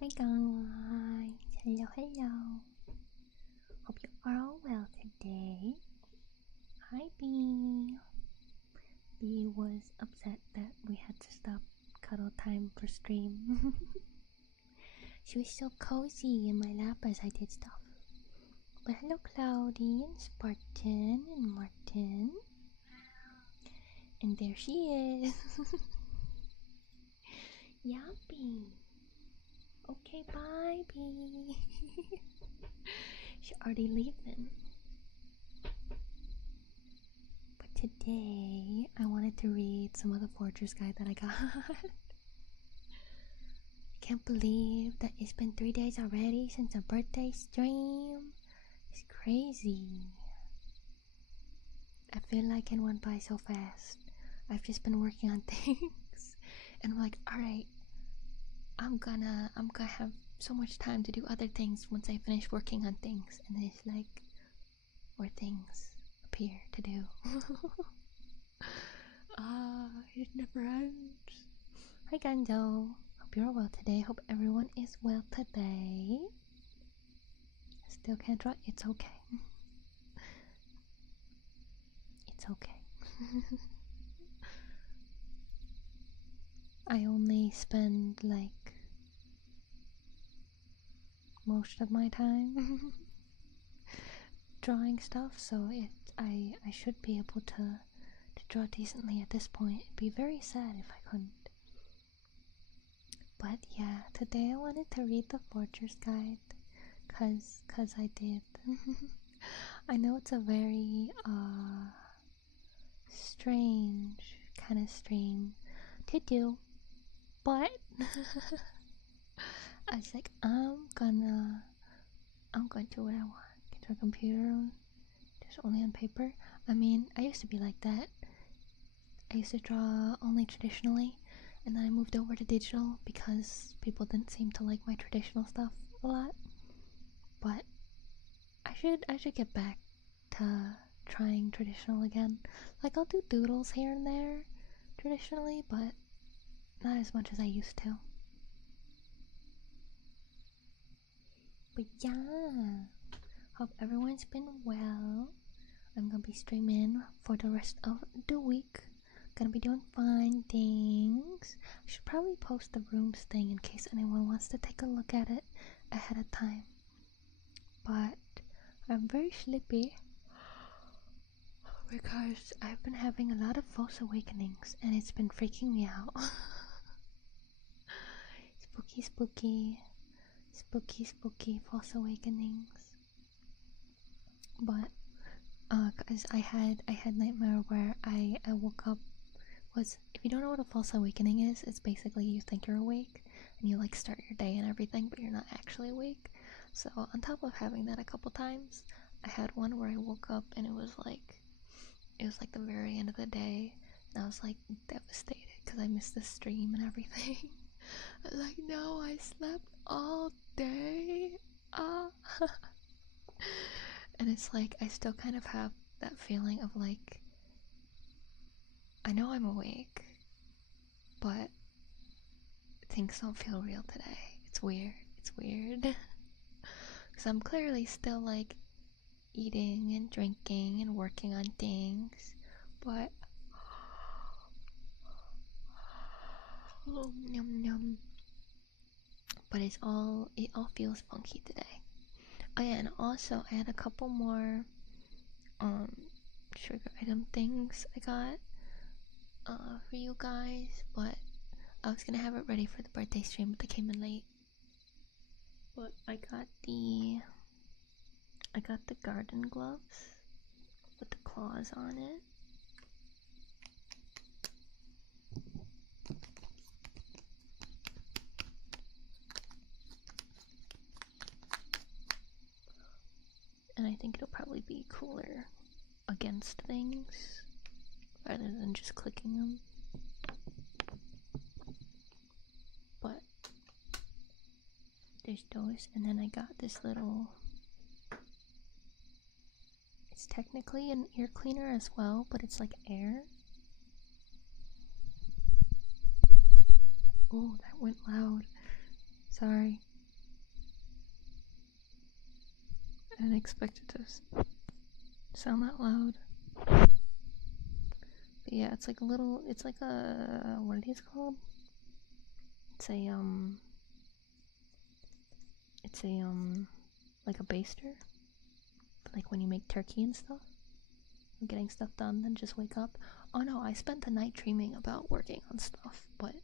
Hi guys, hello. Hope you are all well today. Hi B. B was upset that we had to stop cuddle time for stream. She was so cozy in my lap as I did stuff. But hello Cloudy and Spartan and Martin. And there she is. Yappy. Okay, bye, B. She's already leaving. But today, I wanted to read some of the Foragers guide that I got. I can't believe that it's been 3 days already since a birthday stream. It's crazy. I feel like it went by so fast. I've just been working on things. And I'm like, alright, I'm gonna have so much time to do other things once I finish working on things. And then it's like, more things appear to do. It never ends. Hi Ganjo. Hope you're well today. Hope everyone is well today. Still can't draw. It's okay. It's okay. I only spend like most of my time drawing stuff, so I should be able to draw decently at this point. It'd be very sad if I couldn't. But But yeah, today I wanted to read the Foragers guide, cause I did. I know it's a very strange kind of stream to do, but I was like, I'm going to do what I want. Get to a computer, just only on paper. I mean, I used to be like that. I used to draw only traditionally, and then I moved over to digital because people didn't seem to like my traditional stuff a lot. But I should get back to trying traditional again. Like, I'll do doodles here and there traditionally, but not as much as I used to. But yeah, hope everyone's been well. I'm gonna be streaming for the rest of the week. Gonna be doing fun things. I should probably post the rooms thing in case anyone wants to take a look at it ahead of time. But I'm very sleepy because I've been having a lot of false awakenings and it's been freaking me out. Spooky false awakenings. But cause I had nightmare where I woke up. If you don't know what a false awakening is, it's basically you think you're awake and you like start your day and everything, but you're not actually awake. So on top of having that a couple times, I had one where I woke up and it was like the very end of the day, and I was like devastated because I missed the stream and everything. Like, no, I slept all day. And it's like I still kind of have that feeling of like, I know I'm awake, but things don't feel real today. It's weird. Because I'm clearly still like eating and drinking and working on things, but yum. But it all feels funky today. Oh yeah, and also I had a couple more sugar item things I got for you guys, but I was gonna have it ready for the birthday stream, but they came in late. But I got the garden gloves with the claws on it. And I think it'll probably be cooler against things rather than just clicking them. But there's those, and then I got this little, it's technically an ear cleaner as well, but it's like air. Oh, that went loud. Sorry. I didn't expect it to sound that loud. But yeah, it's like a little, it's like a, what are these called? It's a like a baster. Like when you make turkey and stuff. I'm getting stuff done, then just wake up. Oh no, I spent the night dreaming about working on stuff, but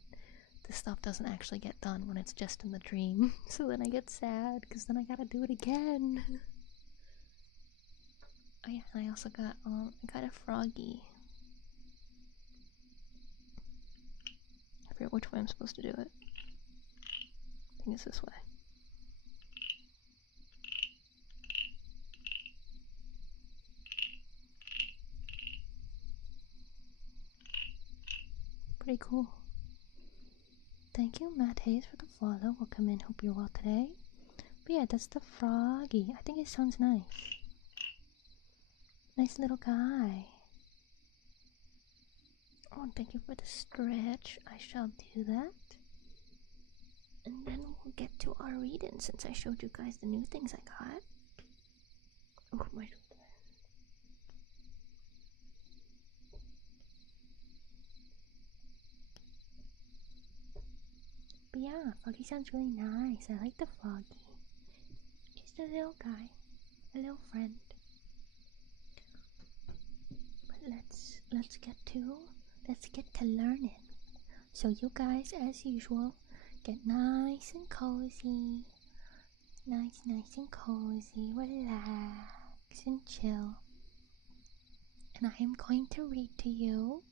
the stuff doesn't actually get done when it's just in the dream. So then I get sad, because then I gotta do it again. Oh yeah, and I also got, I got a froggy. I forget which way I'm supposed to do it. I think it's this way. Pretty cool. Thank you, Matt Hayes, for the follow. Welcome in. Hope you're well today. But yeah, that's the froggy. I think it sounds nice. Nice little guy. Oh, and thank you for the stretch. I shall do that. And then we'll get to our reading since I showed you guys the new things I got. Oh, my shoulder. But yeah, Froggy sounds really nice. I like the Froggy. Just a little guy. A little friend. But let's get to learning. So you guys, as usual, Get nice and cozy. Nice and cozy. Relax and chill. And I am going to read to you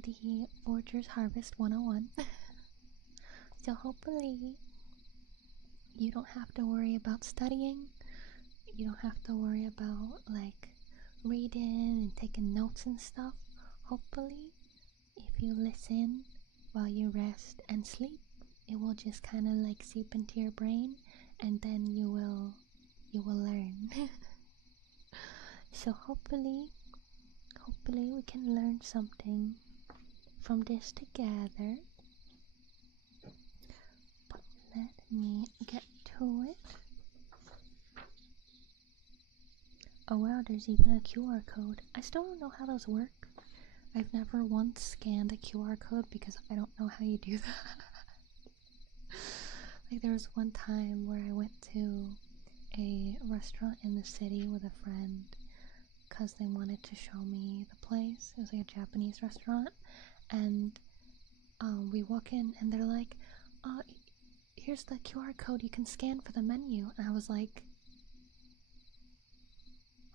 the Foragers Harvest 101. So hopefully you don't have to worry about studying. You don't have to worry about like reading and taking notes and stuff. Hopefully if you listen while you rest and sleep, it will just kind of like seep into your brain, and then you will learn. So hopefully we can learn something from this together. But let me get to it. Oh wow, there's even a QR code. I still don't know how those work. I've never once scanned a QR code because I don't know how you do that. Like there was one time where I went to a restaurant in the city with a friend because they wanted to show me the place. It was like a Japanese restaurant, and we walk in and they're like, here's the QR code you can scan for the menu. And I was like,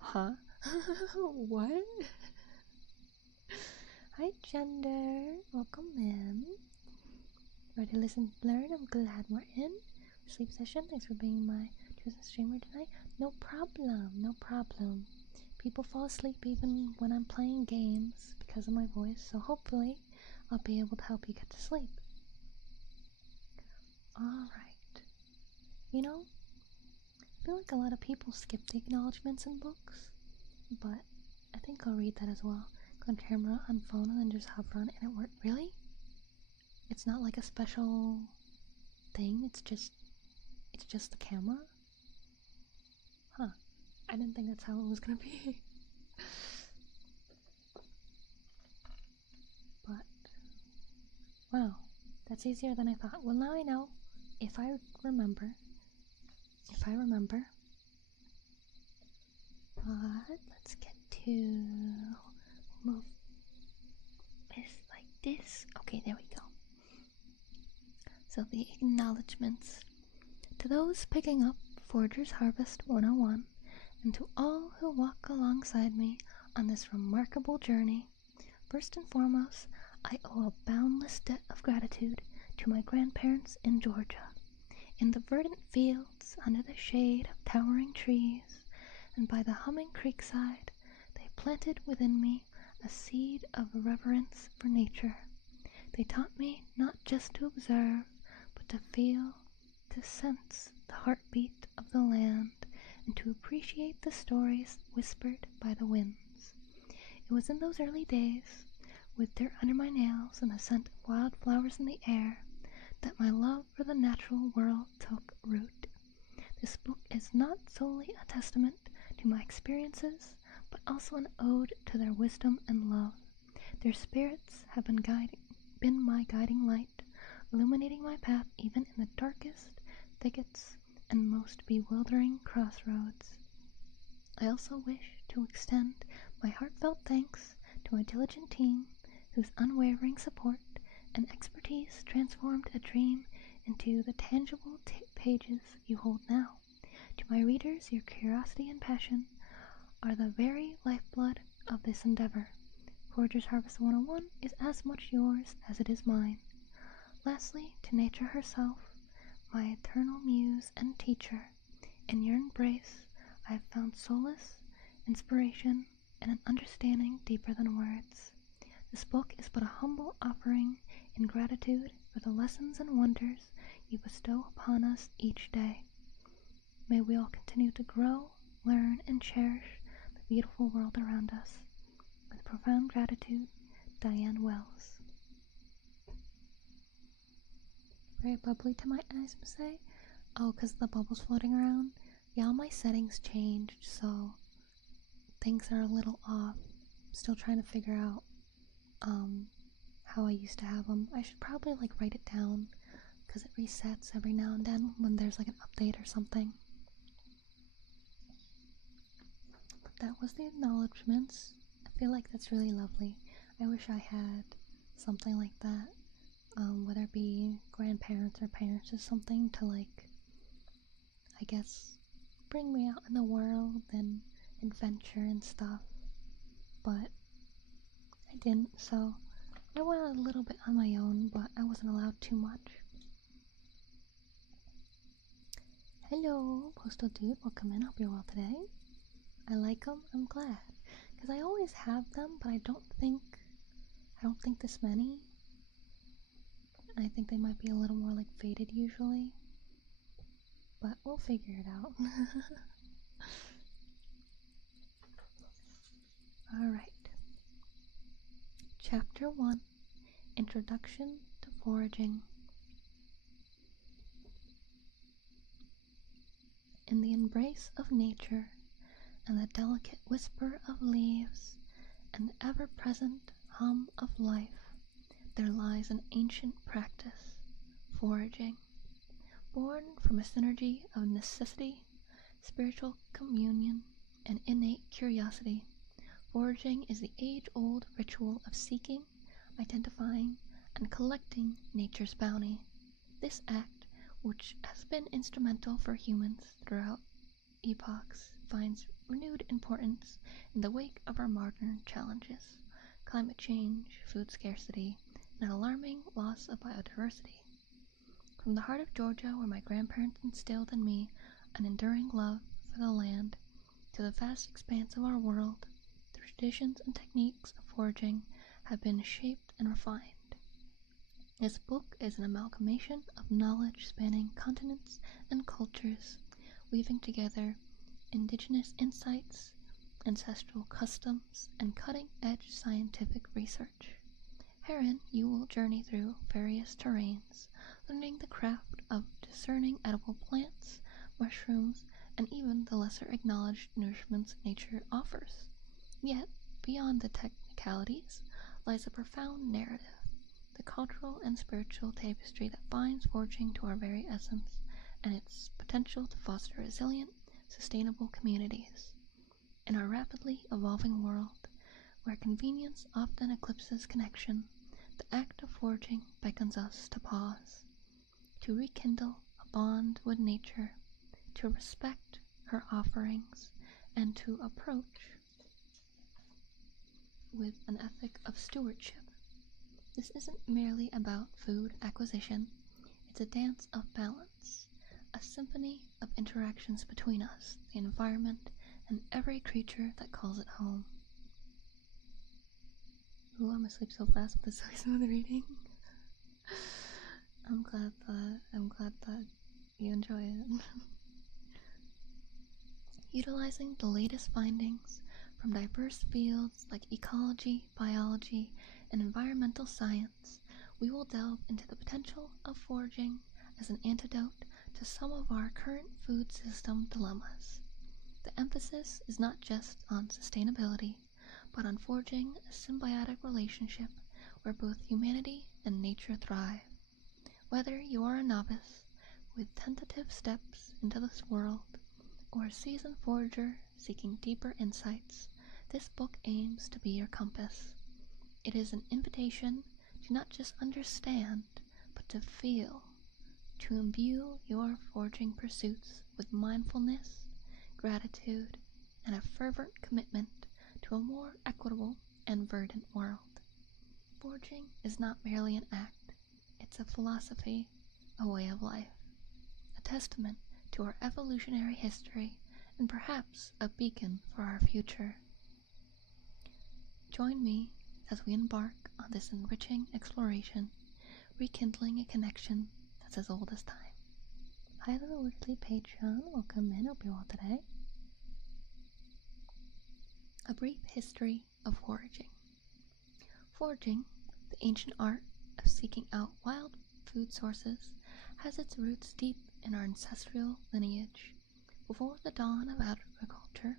huh? What? Hi Gender, welcome in. Ready to listen, learn? I'm glad we're in. Sleep session, thanks for being my chosen streamer tonight. No problem. People fall asleep even when I'm playing games because of my voice, so hopefully I'll be able to help you get to sleep. Alright. You know, I feel like a lot of people skip the acknowledgements in books, but I think I'll read that as well. Go on camera, on phone, and then just hover on it and it worked. Really? It's not like a special thing, it's just the camera? Huh. I didn't think that's how it was gonna be. But, wow, that's easier than I thought. Well, now I know. If I remember. But, let's get to move this like this. Okay, there we go. So the acknowledgements. To those picking up Foragers Harvest 101, and to all who walk alongside me on this remarkable journey, first and foremost, I owe a boundless debt of gratitude to my grandparents in Georgia. In the verdant fields, under the shade of towering trees, and by the humming creekside, they planted within me a seed of reverence for nature. They taught me not just to observe, but to feel, to sense the heartbeat of the land, and to appreciate the stories whispered by the winds. It was in those early days, with dirt under my nails and the scent of wildflowers in the air, that my love for the natural world took root. This book is not solely a testament to my experiences, but also an ode to their wisdom and love. Their spirits have been my guiding light, illuminating my path even in the darkest thickets and most bewildering crossroads. I also wish to extend my heartfelt thanks to my diligent team, whose unwavering support and expertise transformed a dream into the tangible pages you hold now. To my readers, your curiosity and passion are the very lifeblood of this endeavor. Foragers Harvest 101 is as much yours as it is mine. Lastly, to nature herself, my eternal muse and teacher, in your embrace I have found solace, inspiration, and an understanding deeper than words. This book is but a humble offering in gratitude for the lessons and wonders you bestow upon us each day. May we all continue to grow, learn, and cherish the beautiful world around us. With profound gratitude, Diane Wells. Very bubbly to my eyes, say. Oh, because the bubble's floating around? Yeah, all my settings changed, so things are a little off. I'm still trying to figure out how I used to have them. I should probably like write it down because it resets every now and then when there's like an update or something. But that was the acknowledgements. I feel like that's really lovely. I wish I had something like that whether it be grandparents or parents, just something to, like, I guess, bring me out in the world and adventure and stuff. But I didn't, so I went a little bit on my own, but I wasn't allowed too much. Hello, Postal Dude, welcome in, hope you're well today. I like them, I'm glad. Because I always have them, but I don't think this many. I think they might be a little more, like, faded usually. But we'll figure it out. Alright. Chapter 1. Introduction to Foraging. In the embrace of nature, and the delicate whisper of leaves, and the ever-present hum of life, there lies an ancient practice, foraging. Born from a synergy of necessity, spiritual communion, and innate curiosity, foraging is the age-old ritual of seeking, identifying, and collecting nature's bounty. This act, which has been instrumental for humans throughout epochs, finds renewed importance in the wake of our modern challenges: climate change, food scarcity, and an alarming loss of biodiversity. From the heart of Georgia, where my grandparents instilled in me an enduring love for the land, to the vast expanse of our world, the traditions and techniques of foraging have been shaped and refined. This book is an amalgamation of knowledge spanning continents and cultures, weaving together indigenous insights, ancestral customs, and cutting-edge scientific research. Herein you will journey through various terrains, learning the craft of discerning edible plants, mushrooms, and even the lesser acknowledged nourishments nature offers. Yet, beyond the technicalities, lies a profound narrative, the cultural and spiritual tapestry that binds foraging to our very essence, and its potential to foster resilient, sustainable communities. In our rapidly evolving world, where convenience often eclipses connection, the act of foraging beckons us to pause, to rekindle a bond with nature, to respect her offerings, and to approach with an ethic of stewardship. This isn't merely about food acquisition, it's a dance of balance, a symphony of interactions between us, the environment, and every creature that calls it home. Ooh, I'm gonna sleep so fast with this so smooth reading. I'm glad that you enjoy it. Utilizing the latest findings from diverse fields like ecology, biology, and environmental science, we will delve into the potential of foraging as an antidote to some of our current food system dilemmas. The emphasis is not just on sustainability, but on forging a symbiotic relationship where both humanity and nature thrive. Whether you are a novice with tentative steps into this world, or a seasoned forager seeking deeper insights, this book aims to be your compass. It is an invitation to not just understand, but to feel, to imbue your foraging pursuits with mindfulness, gratitude, and a fervent commitment to a more equitable and verdant world. Foraging is not merely an act, it's a philosophy, a way of life, a testament to our evolutionary history, and perhaps a beacon for our future. Join me as we embark on this enriching exploration, rekindling a connection that's as old as time. Hi, little weekly Patreon, welcome in, hope you're well today. A brief history of foraging. Foraging, the ancient art of seeking out wild food sources, has its roots deep in our ancestral lineage. Before the dawn of agriculture,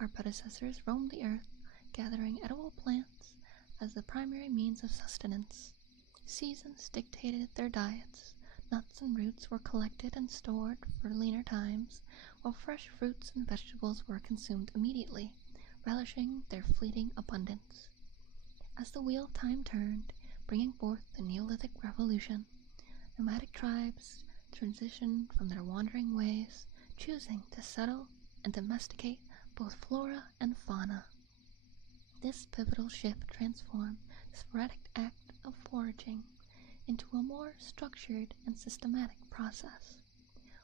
our predecessors roamed the earth, gathering edible plants as the primary means of sustenance. Seasons dictated their diets. Nuts and roots were collected and stored for leaner times, while fresh fruits and vegetables were consumed immediately, relishing their fleeting abundance. As the wheel of time turned, bringing forth the Neolithic Revolution. Nomadic tribes transitioned from their wandering ways, choosing to settle and domesticate both flora and fauna. This pivotal shift transformed the sporadic act of foraging into a more structured and systematic process,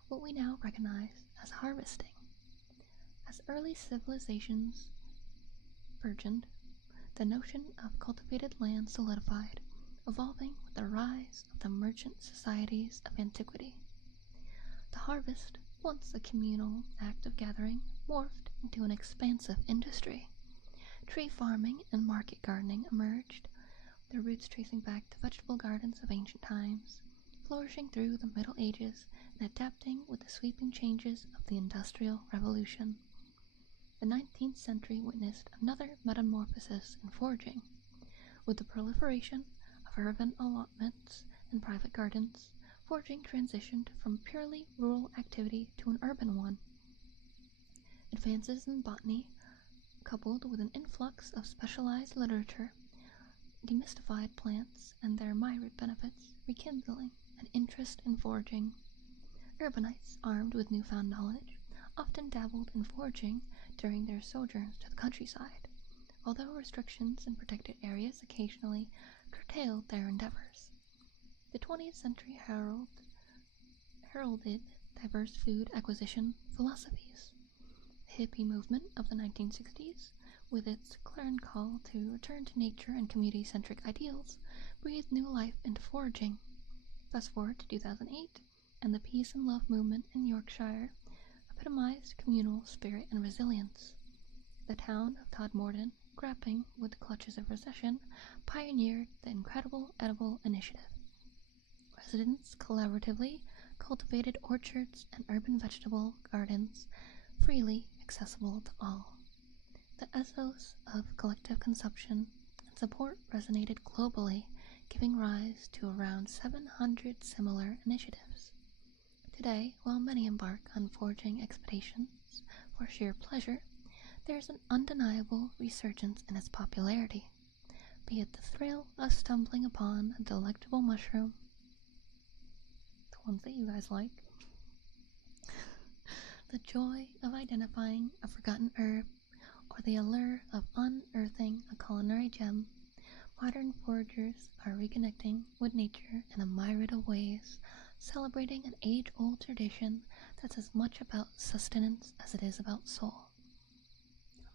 what we now recognize as harvesting. As early civilizations burgeoned, the notion of cultivated land solidified, evolving with the rise of the merchant societies of antiquity. The harvest, once a communal act of gathering, morphed into an expansive industry. Tree farming and market gardening emerged, their roots tracing back to vegetable gardens of ancient times, flourishing through the Middle Ages and adapting with the sweeping changes of the Industrial Revolution. The 19th century witnessed another metamorphosis in foraging. With the proliferation of urban allotments and private gardens, foraging transitioned from purely rural activity to an urban one. Advances in botany, coupled with an influx of specialized literature, demystified plants and their myriad benefits, rekindling an interest in foraging. Urbanites, armed with newfound knowledge, often dabbled in foraging during their sojourns to the countryside, although restrictions in protected areas occasionally curtailed their endeavors. The 20th century heralded diverse food acquisition philosophies. The hippie movement of the 1960s, with its clarion call to return to nature and community-centric ideals, breathed new life into foraging. Fast forward to 2008, and the peace and love movement in Yorkshire epitomized communal spirit and resilience. The town of Todmorden, grappling with the clutches of recession, pioneered the incredible edible initiative. Residents collaboratively cultivated orchards and urban vegetable gardens, freely accessible to all. The ethos of collective consumption and support resonated globally, giving rise to around 700 similar initiatives. Today, while many embark on foraging expeditions for sheer pleasure, there is an undeniable resurgence in its popularity, be it the thrill of stumbling upon a delectable mushroom, the ones that you guys like, the joy of identifying a forgotten herb, or the allure of unearthing a culinary gem. Modern foragers are reconnecting with nature in a myriad of ways, celebrating an age-old tradition that's as much about sustenance as it is about soul.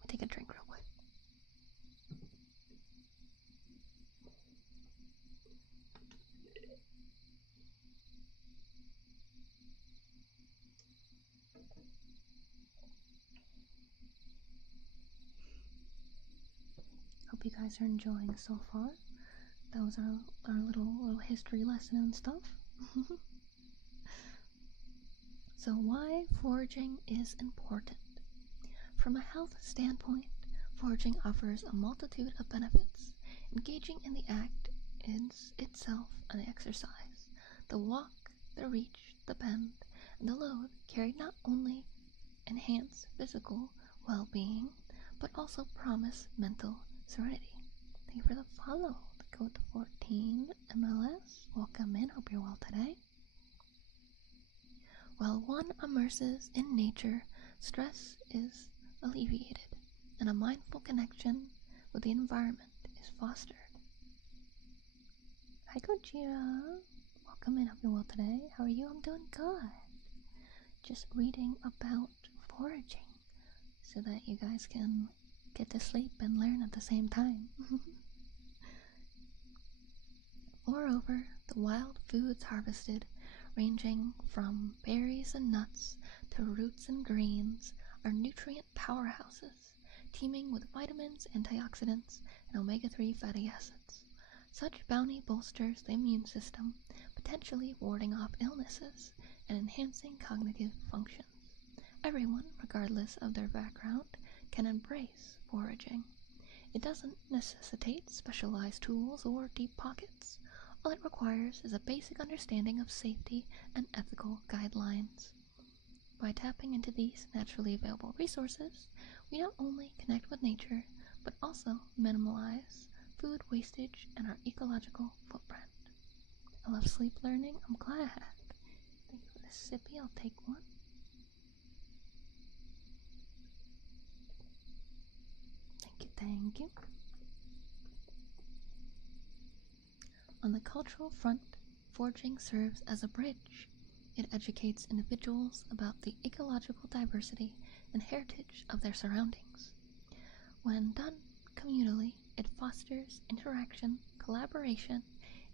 Let me take a drink real quick. Hope you guys are enjoying so far. That was our little history lesson and stuff. So why foraging is important? From a health standpoint, foraging offers a multitude of benefits. Engaging in the act is itself an exercise. The walk, the reach, the bend, and the load carry not only enhance physical well-being, but also promise mental serenity. Thank you for the follow. The code to 14 MLS. Welcome in. Hope you're well today. While one immerses in nature, stress is alleviated, and a mindful connection with the environment is fostered. Hi, Gojira. Welcome in. Hope you're well today. How are you? I'm doing good. Just reading about foraging so that you guys can get to sleep and learn at the same time. Moreover, the wild foods harvested, ranging from berries and nuts to roots and greens, are nutrient powerhouses, teeming with vitamins, antioxidants, and omega-3 fatty acids. Such bounty bolsters the immune system, potentially warding off illnesses and enhancing cognitive functions. Everyone, regardless of their background, can embrace foraging. It doesn't necessitate specialized tools or deep pockets. All it requires is a basic understanding of safety and ethical guidelines. By tapping into these naturally available resources, we not only connect with nature, but also minimize food wastage, and our ecological footprint. I love sleep learning. I'm glad. Thank you for the sippy. I'll take one. Thank you. On the cultural front, foraging serves as a bridge. It educates individuals about the ecological diversity and heritage of their surroundings. When done communally, it fosters interaction, collaboration,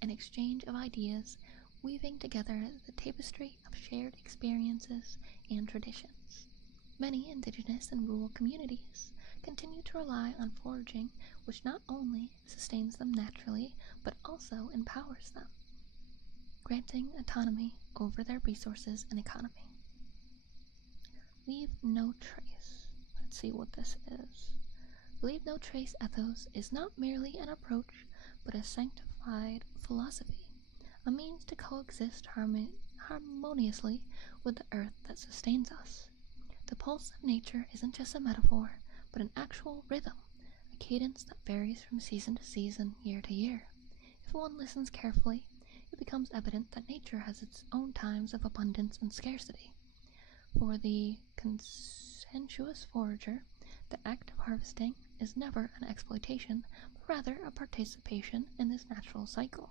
and exchange of ideas, weaving together the tapestry of shared experiences and traditions. Many indigenous and rural communities continue to rely on foraging, which not only sustains them naturally, but also empowers them, granting autonomy over their resources and economy. Leave no trace. Let's see what this is. Leave no trace ethos is not merely an approach, but a sanctified philosophy, a means to coexist harmoniously with the earth that sustains us. The pulse of nature isn't just a metaphor, but an actual rhythm, a cadence that varies from season to season, year to year. If one listens carefully, it becomes evident that nature has its own times of abundance and scarcity. For the conscientious forager, the act of harvesting is never an exploitation, but rather a participation in this natural cycle.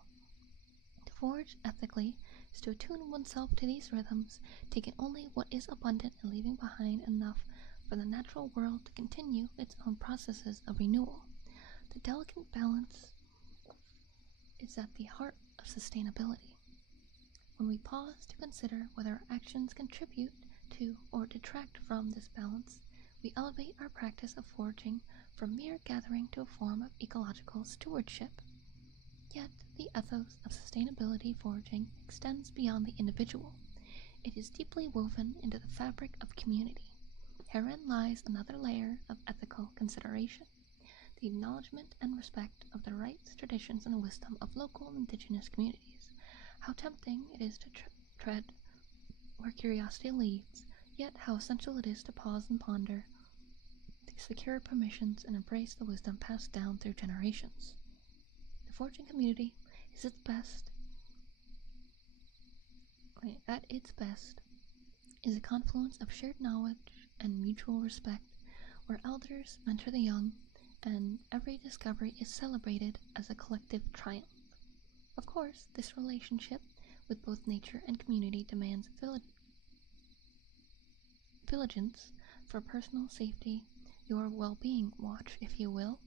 To forage ethically is to attune oneself to these rhythms, taking only what is abundant and leaving behind enough for the natural world to continue its own processes of renewal. The delicate balance is at the heart of sustainability. When we pause to consider whether our actions contribute to or detract from this balance, we elevate our practice of foraging from mere gathering to a form of ecological stewardship. Yet, the ethos of sustainability foraging extends beyond the individual. It is deeply woven into the fabric of community. Herein lies another layer of ethical consideration, the acknowledgement and respect of the rights, traditions, and wisdom of local indigenous communities. How tempting it is to tread where curiosity leads, yet how essential it is to pause and ponder the secure permissions and embrace the wisdom passed down through generations. The foraging community is at its best is a confluence of shared knowledge and mutual respect, where elders mentor the young, and every discovery is celebrated as a collective triumph. Of course, this relationship with both nature and community demands vigilance for personal safety, your well-being watch, if you will.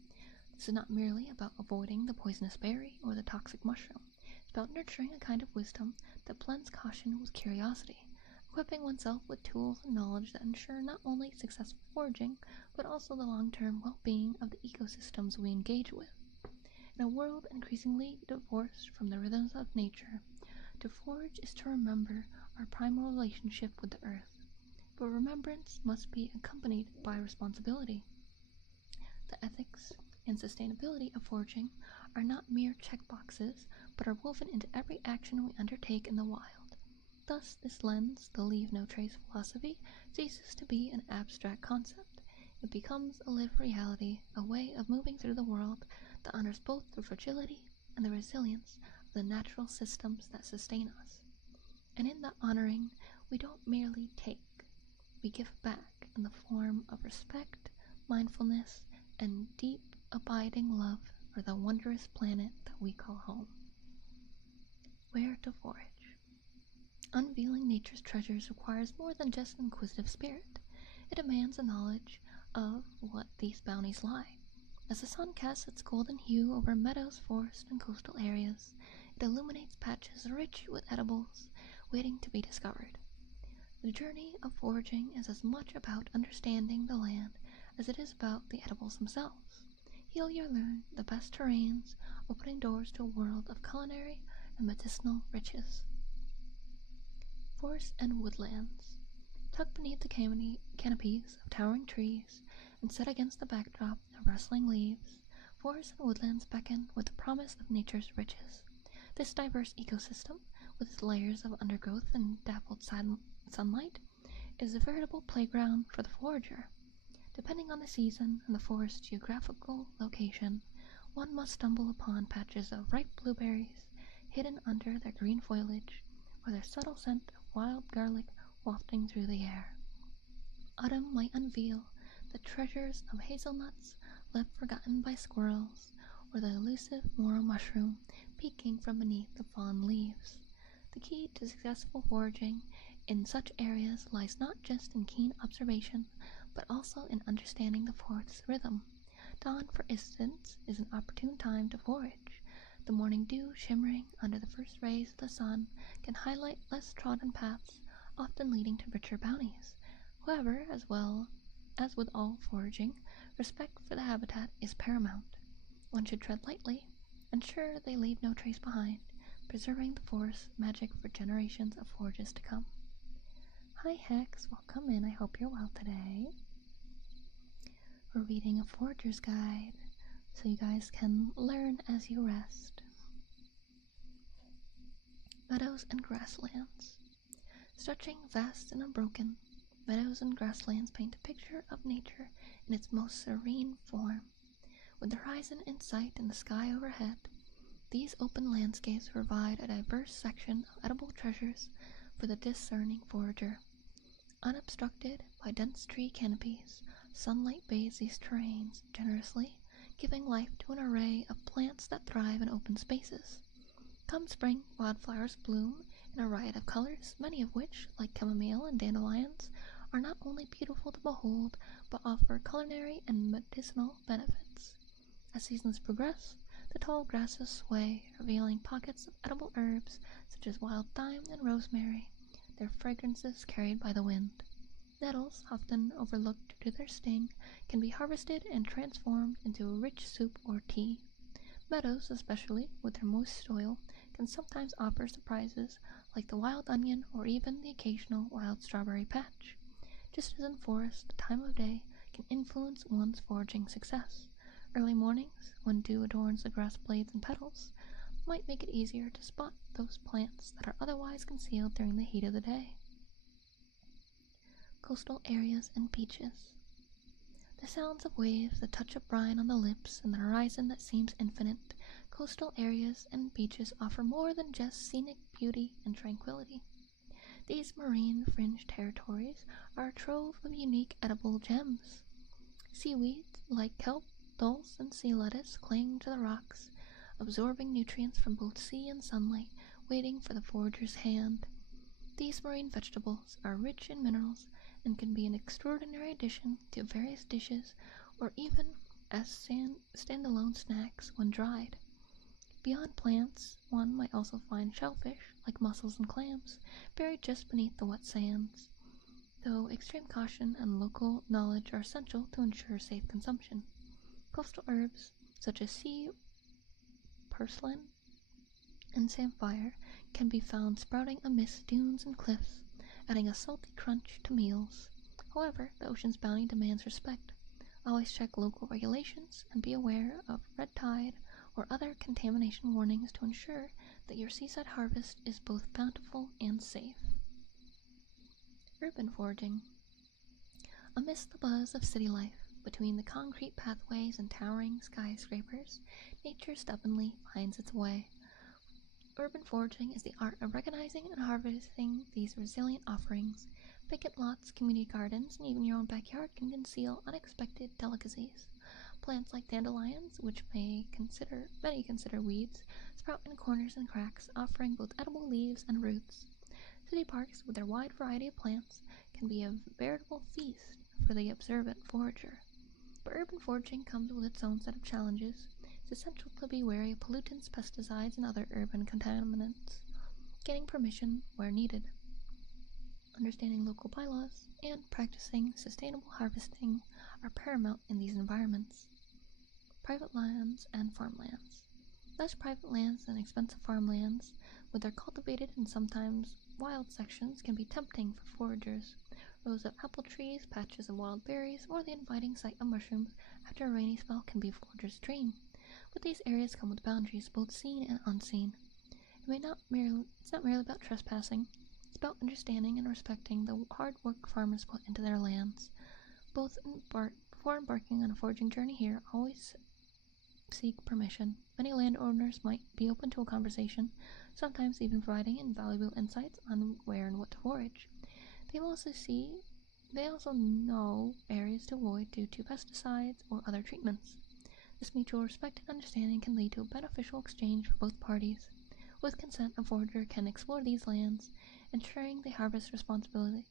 This is not merely about avoiding the poisonous berry or the toxic mushroom. It's about nurturing a kind of wisdom that blends caution with curiosity, equipping oneself with tools and knowledge that ensure not only successful foraging, but also the long-term well-being of the ecosystems we engage with. In a world increasingly divorced from the rhythms of nature, to forage is to remember our primal relationship with the earth. But remembrance must be accompanied by responsibility. The ethics and sustainability of foraging are not mere checkboxes, but are woven into every action we undertake in the wild. Thus, this lens, the leave no trace philosophy, ceases to be an abstract concept. It becomes a lived reality, a way of moving through the world that honors both the fragility and the resilience of the natural systems that sustain us. And in the honoring, we don't merely take, we give back in the form of respect, mindfulness, and deep, abiding love for the wondrous planet that we call home. Where to forage? Unveiling nature's treasures requires more than just an inquisitive spirit. It demands a knowledge of what these bounties lie. As the sun casts its golden hue over meadows, forests, and coastal areas, it illuminates patches rich with edibles waiting to be discovered. The journey of foraging is as much about understanding the land as it is about the edibles themselves. Here you'll learn the best terrains, opening doors to a world of culinary and medicinal riches. Forests and woodlands. Tucked beneath the canopies of towering trees and set against the backdrop of rustling leaves, forests and woodlands beckon with the promise of nature's riches. This diverse ecosystem, with its layers of undergrowth and dappled sunlight, is a veritable playground for the forager. Depending on the season and the forest's geographical location, one must stumble upon patches of ripe blueberries hidden under their green foliage, or their subtle scent of wild garlic wafting through the air. Autumn might unveil the treasures of hazelnuts left forgotten by squirrels, or the elusive morel mushroom peeking from beneath the fallen leaves. The key to successful foraging in such areas lies not just in keen observation, but also in understanding the forest's rhythm. Dawn, for instance, is an opportune time to forage. The morning dew shimmering under the first rays of the sun can highlight less trodden paths, often leading to richer bounties. However, as well as with all foraging, respect for the habitat is paramount. One should tread lightly, ensure they leave no trace behind, preserving the forest's magic for generations of forages to come. Hi Hex, welcome in. I hope you're well today. We're reading a forager's guide, so you guys can learn as you rest. Meadows and grasslands. Stretching vast and unbroken, meadows and grasslands paint a picture of nature in its most serene form. With the horizon in sight and the sky overhead, these open landscapes provide a diverse section of edible treasures for the discerning forager. Unobstructed by dense tree canopies, sunlight bathes these terrains generously, giving life to an array of plants that thrive in open spaces. Come spring, wildflowers bloom in a riot of colors, many of which, like chamomile and dandelions, are not only beautiful to behold, but offer culinary and medicinal benefits. As seasons progress, the tall grasses sway, revealing pockets of edible herbs such as wild thyme and rosemary, their fragrances carried by the wind. Nettles, often overlooked due to their sting, can be harvested and transformed into a rich soup or tea. Meadows, especially with their moist soil, can sometimes offer surprises like the wild onion or even the occasional wild strawberry patch. Just as in forests, the time of day can influence one's foraging success. Early mornings, when dew adorns the grass blades and petals, might make it easier to spot those plants that are otherwise concealed during the heat of the day. Coastal areas and beaches. The sounds of waves, the touch of brine on the lips, and the horizon that seems infinite, coastal areas and beaches offer more than just scenic beauty and tranquility. These marine-fringed territories are a trove of unique edible gems. Seaweeds like kelp, dulse, and sea lettuce cling to the rocks, absorbing nutrients from both sea and sunlight, waiting for the forager's hand. These marine vegetables are rich in minerals and can be an extraordinary addition to various dishes or even as standalone snacks when dried. Beyond plants, one might also find shellfish, like mussels and clams, buried just beneath the wet sands, though extreme caution and local knowledge are essential to ensure safe consumption. Coastal herbs, such as sea purslane and samphire, can be found sprouting amidst dunes and cliffs, adding a salty crunch to meals. However, the ocean's bounty demands respect. Always check local regulations and be aware of red tide or other contamination warnings to ensure that your seaside harvest is both bountiful and safe. Urban foraging. Amidst the buzz of city life, between the concrete pathways and towering skyscrapers, nature stubbornly finds its way. Urban foraging is the art of recognizing and harvesting these resilient offerings. Vacant lots, community gardens, and even your own backyard can conceal unexpected delicacies. Plants like dandelions, which many consider weeds, sprout in corners and cracks, offering both edible leaves and roots. City parks, with their wide variety of plants, can be a veritable feast for the observant forager. But urban foraging comes with its own set of challenges. It's essential to be wary of pollutants, pesticides, and other urban contaminants, getting permission where needed, understanding local bylaws, and practicing sustainable harvesting are paramount in these environments. Private lands and farmlands. Lush private lands and expensive farmlands, with their cultivated and sometimes wild sections, can be tempting for foragers. Rows of apple trees, patches of wild berries, or the inviting sight of mushrooms after a rainy spell can be foragers' dream. But these areas come with boundaries, both seen and unseen. It's not merely about trespassing. It's about understanding and respecting the hard work farmers put into their lands. Before embarking on a foraging journey here, always seek permission. Many landowners might be open to a conversation, sometimes even providing invaluable insights on where and what to forage. They also know areas to avoid due to pesticides or other treatments. This mutual respect and understanding can lead to a beneficial exchange for both parties. With consent, a forager can explore these lands, ensuring they harvest responsibly,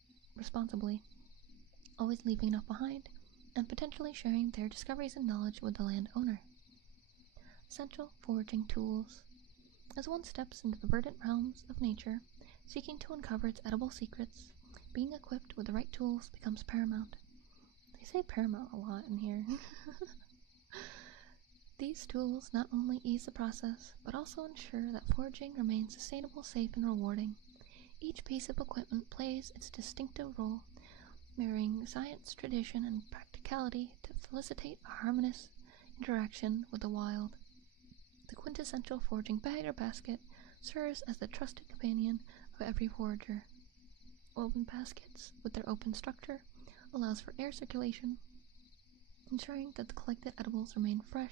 always leaving enough behind, and potentially sharing their discoveries and knowledge with the landowner. Essential foraging tools. As one steps into the verdant realms of nature, seeking to uncover its edible secrets, being equipped with the right tools becomes paramount. They say paramount a lot in here. These tools not only ease the process, but also ensure that foraging remains sustainable, safe, and rewarding. Each piece of equipment plays its distinctive role, marrying science, tradition, and practicality to facilitate a harmonious interaction with the wild. The quintessential foraging bag or basket serves as the trusted companion of every forager. Woven baskets, with their open structure, allows for air circulation, ensuring that the collected edibles remain fresh.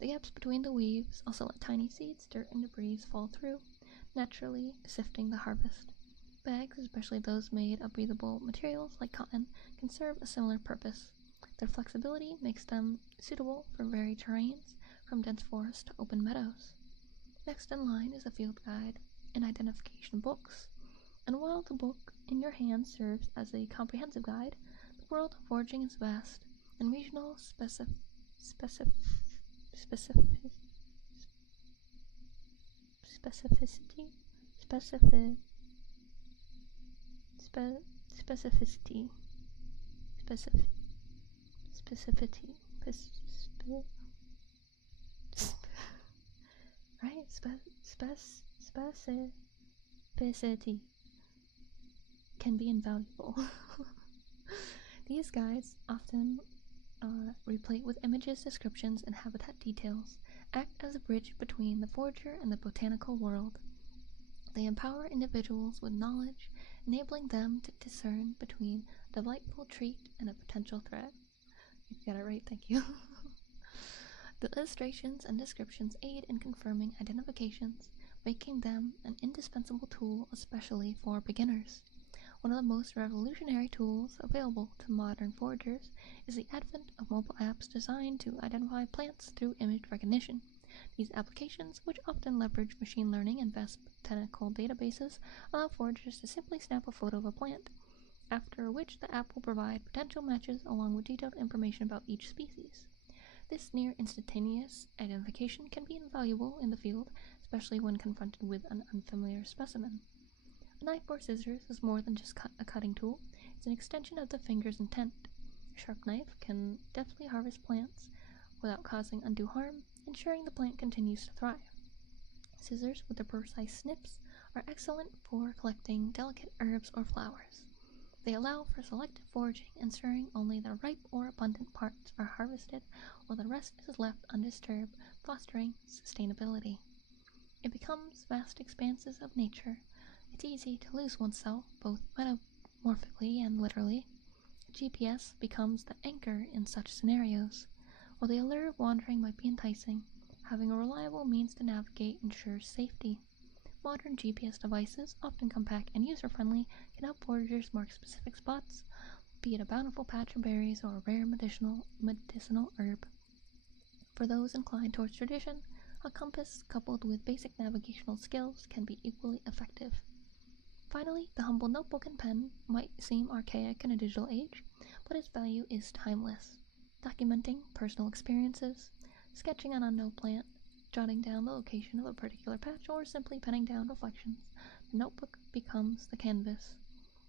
The gaps between the weaves also let tiny seeds, dirt, and debris fall through, naturally sifting the harvest. Bags, especially those made of breathable materials like cotton, can serve a similar purpose. Their flexibility makes them suitable for varied terrains, from dense forests to open meadows. Next in line is a field guide and identification books. And while the book in your hand serves as a comprehensive guide, the world of foraging is vast, and regional specificity can be invaluable. These guides, often replete with images, descriptions, and habitat details, act as a bridge between the forager and the botanical world. They empower individuals with knowledge, enabling them to discern between a delightful treat and a potential threat. You got it right, thank you. The illustrations and descriptions aid in confirming identifications, making them an indispensable tool, especially for beginners. One of the most revolutionary tools available to modern foragers is the advent of mobile apps designed to identify plants through image recognition. These applications, which often leverage machine learning and vast botanical databases, allow foragers to simply snap a photo of a plant, after which the app will provide potential matches along with detailed information about each species. This near instantaneous identification can be invaluable in the field, especially when confronted with an unfamiliar specimen. A knife or scissors is more than just a cutting tool. It's an extension of the finger's intent. A sharp knife can deftly harvest plants without causing undue harm, ensuring the plant continues to thrive. Scissors with their precise snips are excellent for collecting delicate herbs or flowers. They allow for selective foraging, ensuring only the ripe or abundant parts are harvested while the rest is left undisturbed, fostering sustainability. It becomes vast expanses of nature. It's easy to lose oneself, both metaphorically and literally. GPS becomes the anchor in such scenarios. While the allure of wandering might be enticing, having a reliable means to navigate ensures safety. Modern GPS devices, often compact and user-friendly, can help foragers mark specific spots, be it a bountiful patch of berries or a rare medicinal herb. For those inclined towards tradition, a compass coupled with basic navigational skills can be equally effective. Finally, the humble notebook and pen might seem archaic in a digital age, but its value is timeless. Documenting personal experiences, sketching an unknown plant, jotting down the location of a particular patch, or simply penning down reflections, the notebook becomes the canvas.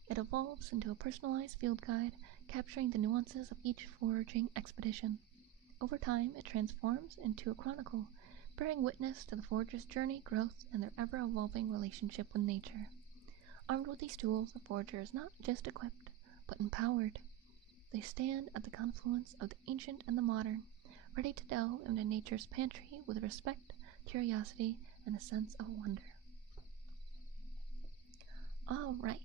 It evolves into a personalized field guide, capturing the nuances of each foraging expedition. Over time, it transforms into a chronicle, bearing witness to the forager's journey, growth, and their ever-evolving relationship with nature. Armed with these tools, the forager is not just equipped, but empowered. They stand at the confluence of the ancient and the modern, ready to delve into nature's pantry with respect, curiosity, and a sense of wonder. Alright,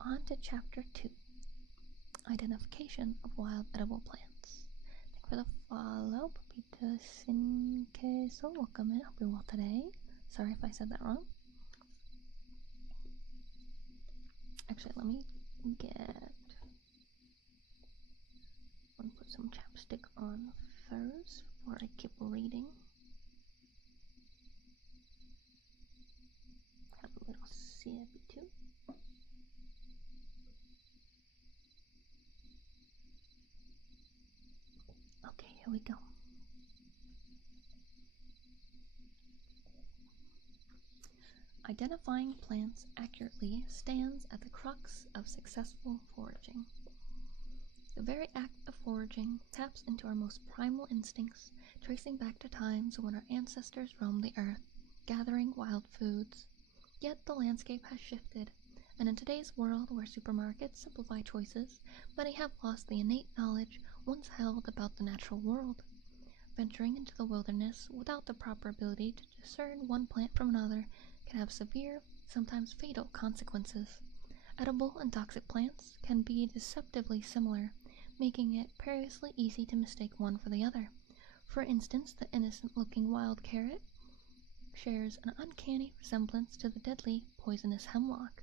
on to Chapter 2, Identification of Wild Edible Plants. Thank you for the follow. Beatrice in queso. Welcome in. Hope you're well today. Sorry if I said that wrong. Actually, let me put some chapstick on first before I keep reading. Have a little sippy too. Okay, here we go. Identifying plants accurately stands at the crux of successful foraging. The very act of foraging taps into our most primal instincts, tracing back to times when our ancestors roamed the earth, gathering wild foods. Yet the landscape has shifted, and in today's world where supermarkets simplify choices, many have lost the innate knowledge once held about the natural world. Venturing into the wilderness without the proper ability to discern one plant from another can have severe, sometimes fatal consequences. Edible and toxic plants can be deceptively similar, making it perilously easy to mistake one for the other. For instance, the innocent-looking wild carrot shares an uncanny resemblance to the deadly poisonous hemlock.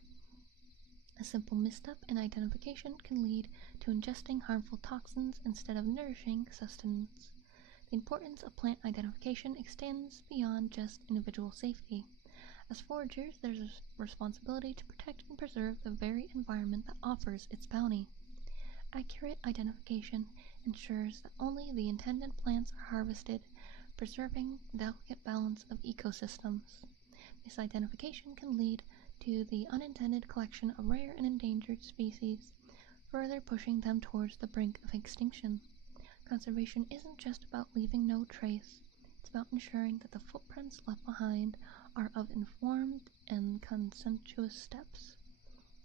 A simple misstep in identification can lead to ingesting harmful toxins instead of nourishing sustenance. The importance of plant identification extends beyond just individual safety. As foragers, there's a responsibility to protect and preserve the very environment that offers its bounty. Accurate identification ensures that only the intended plants are harvested, preserving the delicate balance of ecosystems. Misidentification can lead to the unintended collection of rare and endangered species, further pushing them towards the brink of extinction. Conservation isn't just about leaving no trace, it's about ensuring that the footprints left behind are of informed and conscientious steps.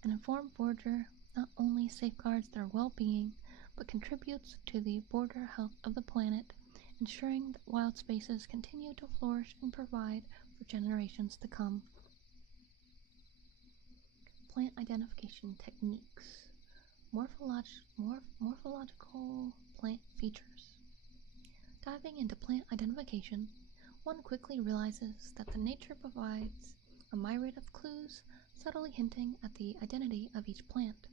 An informed forager not only safeguards their well-being, but contributes to the broader health of the planet, ensuring that wild spaces continue to flourish and provide for generations to come. Plant identification techniques. Morphological plant features. Diving into plant identification, one quickly realizes that the nature provides a myriad of clues, subtly hinting at the identity of each plant.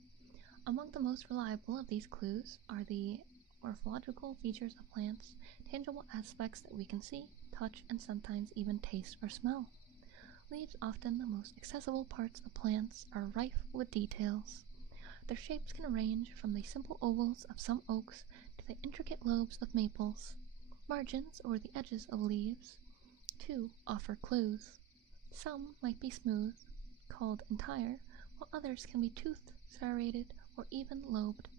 Among the most reliable of these clues are the morphological features of plants, tangible aspects that we can see, touch, and sometimes even taste or smell. Leaves, often the most accessible parts of plants, are rife with details. Their shapes can range from the simple ovals of some oaks to the intricate lobes of maples. Margins, or the edges of leaves, too, offer clues. Some might be smooth, called entire, while others can be toothed, serrated, or even lobed.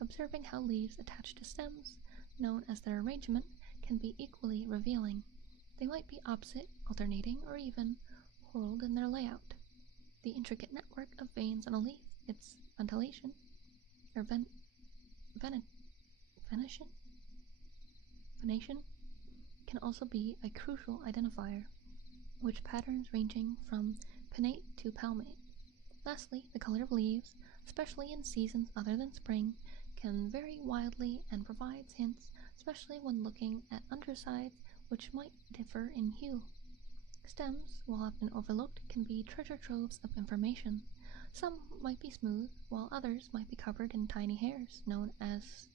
Observing how leaves attach to stems, known as their arrangement, can be equally revealing. They might be opposite, alternating, or even whorled in their layout. The intricate network of veins on a leaf, its ventilation, or venation, can also be a crucial identifier, with patterns ranging from pinnate to palmate. Lastly, the color of leaves, especially in seasons other than spring, can vary wildly and provides hints, especially when looking at undersides which might differ in hue. Stems, while often overlooked, can be treasure troves of information. Some might be smooth, while others might be covered in tiny hairs, known as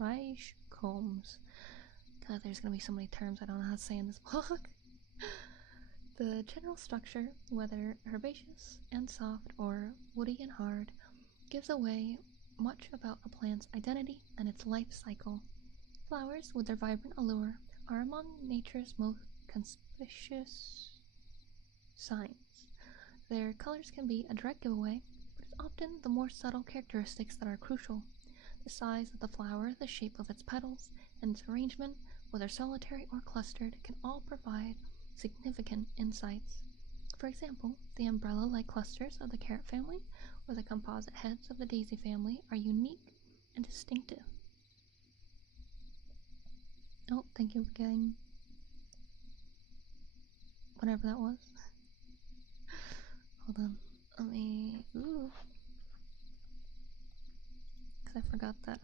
trichomes. God, there's going to be so many terms I don't know how to say in this book. The general structure, whether herbaceous and soft or woody and hard, gives away much about a plant's identity and its life cycle. Flowers, with their vibrant allure, are among nature's most conspicuous signs. Their colors can be a direct giveaway, but it's often the more subtle characteristics that are crucial. The size of the flower, the shape of its petals, and its arrangement, whether solitary or clustered, can all provide significant insights. For example, the umbrella-like clusters of the carrot family or the composite heads of the daisy family are unique and distinctive. Oh, thank you for getting whatever that was. Hold on. Let me... Ooh. Because I forgot that,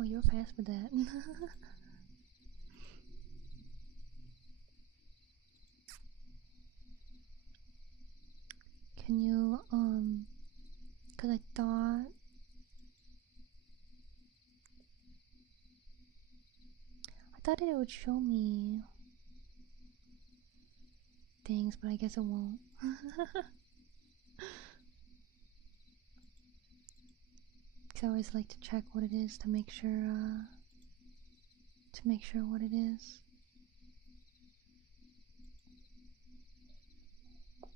Wow, you're fast with that. Can you, cause I thought it would show me things, but I guess it won't. Cause I always like to check what it is to make sure what it is.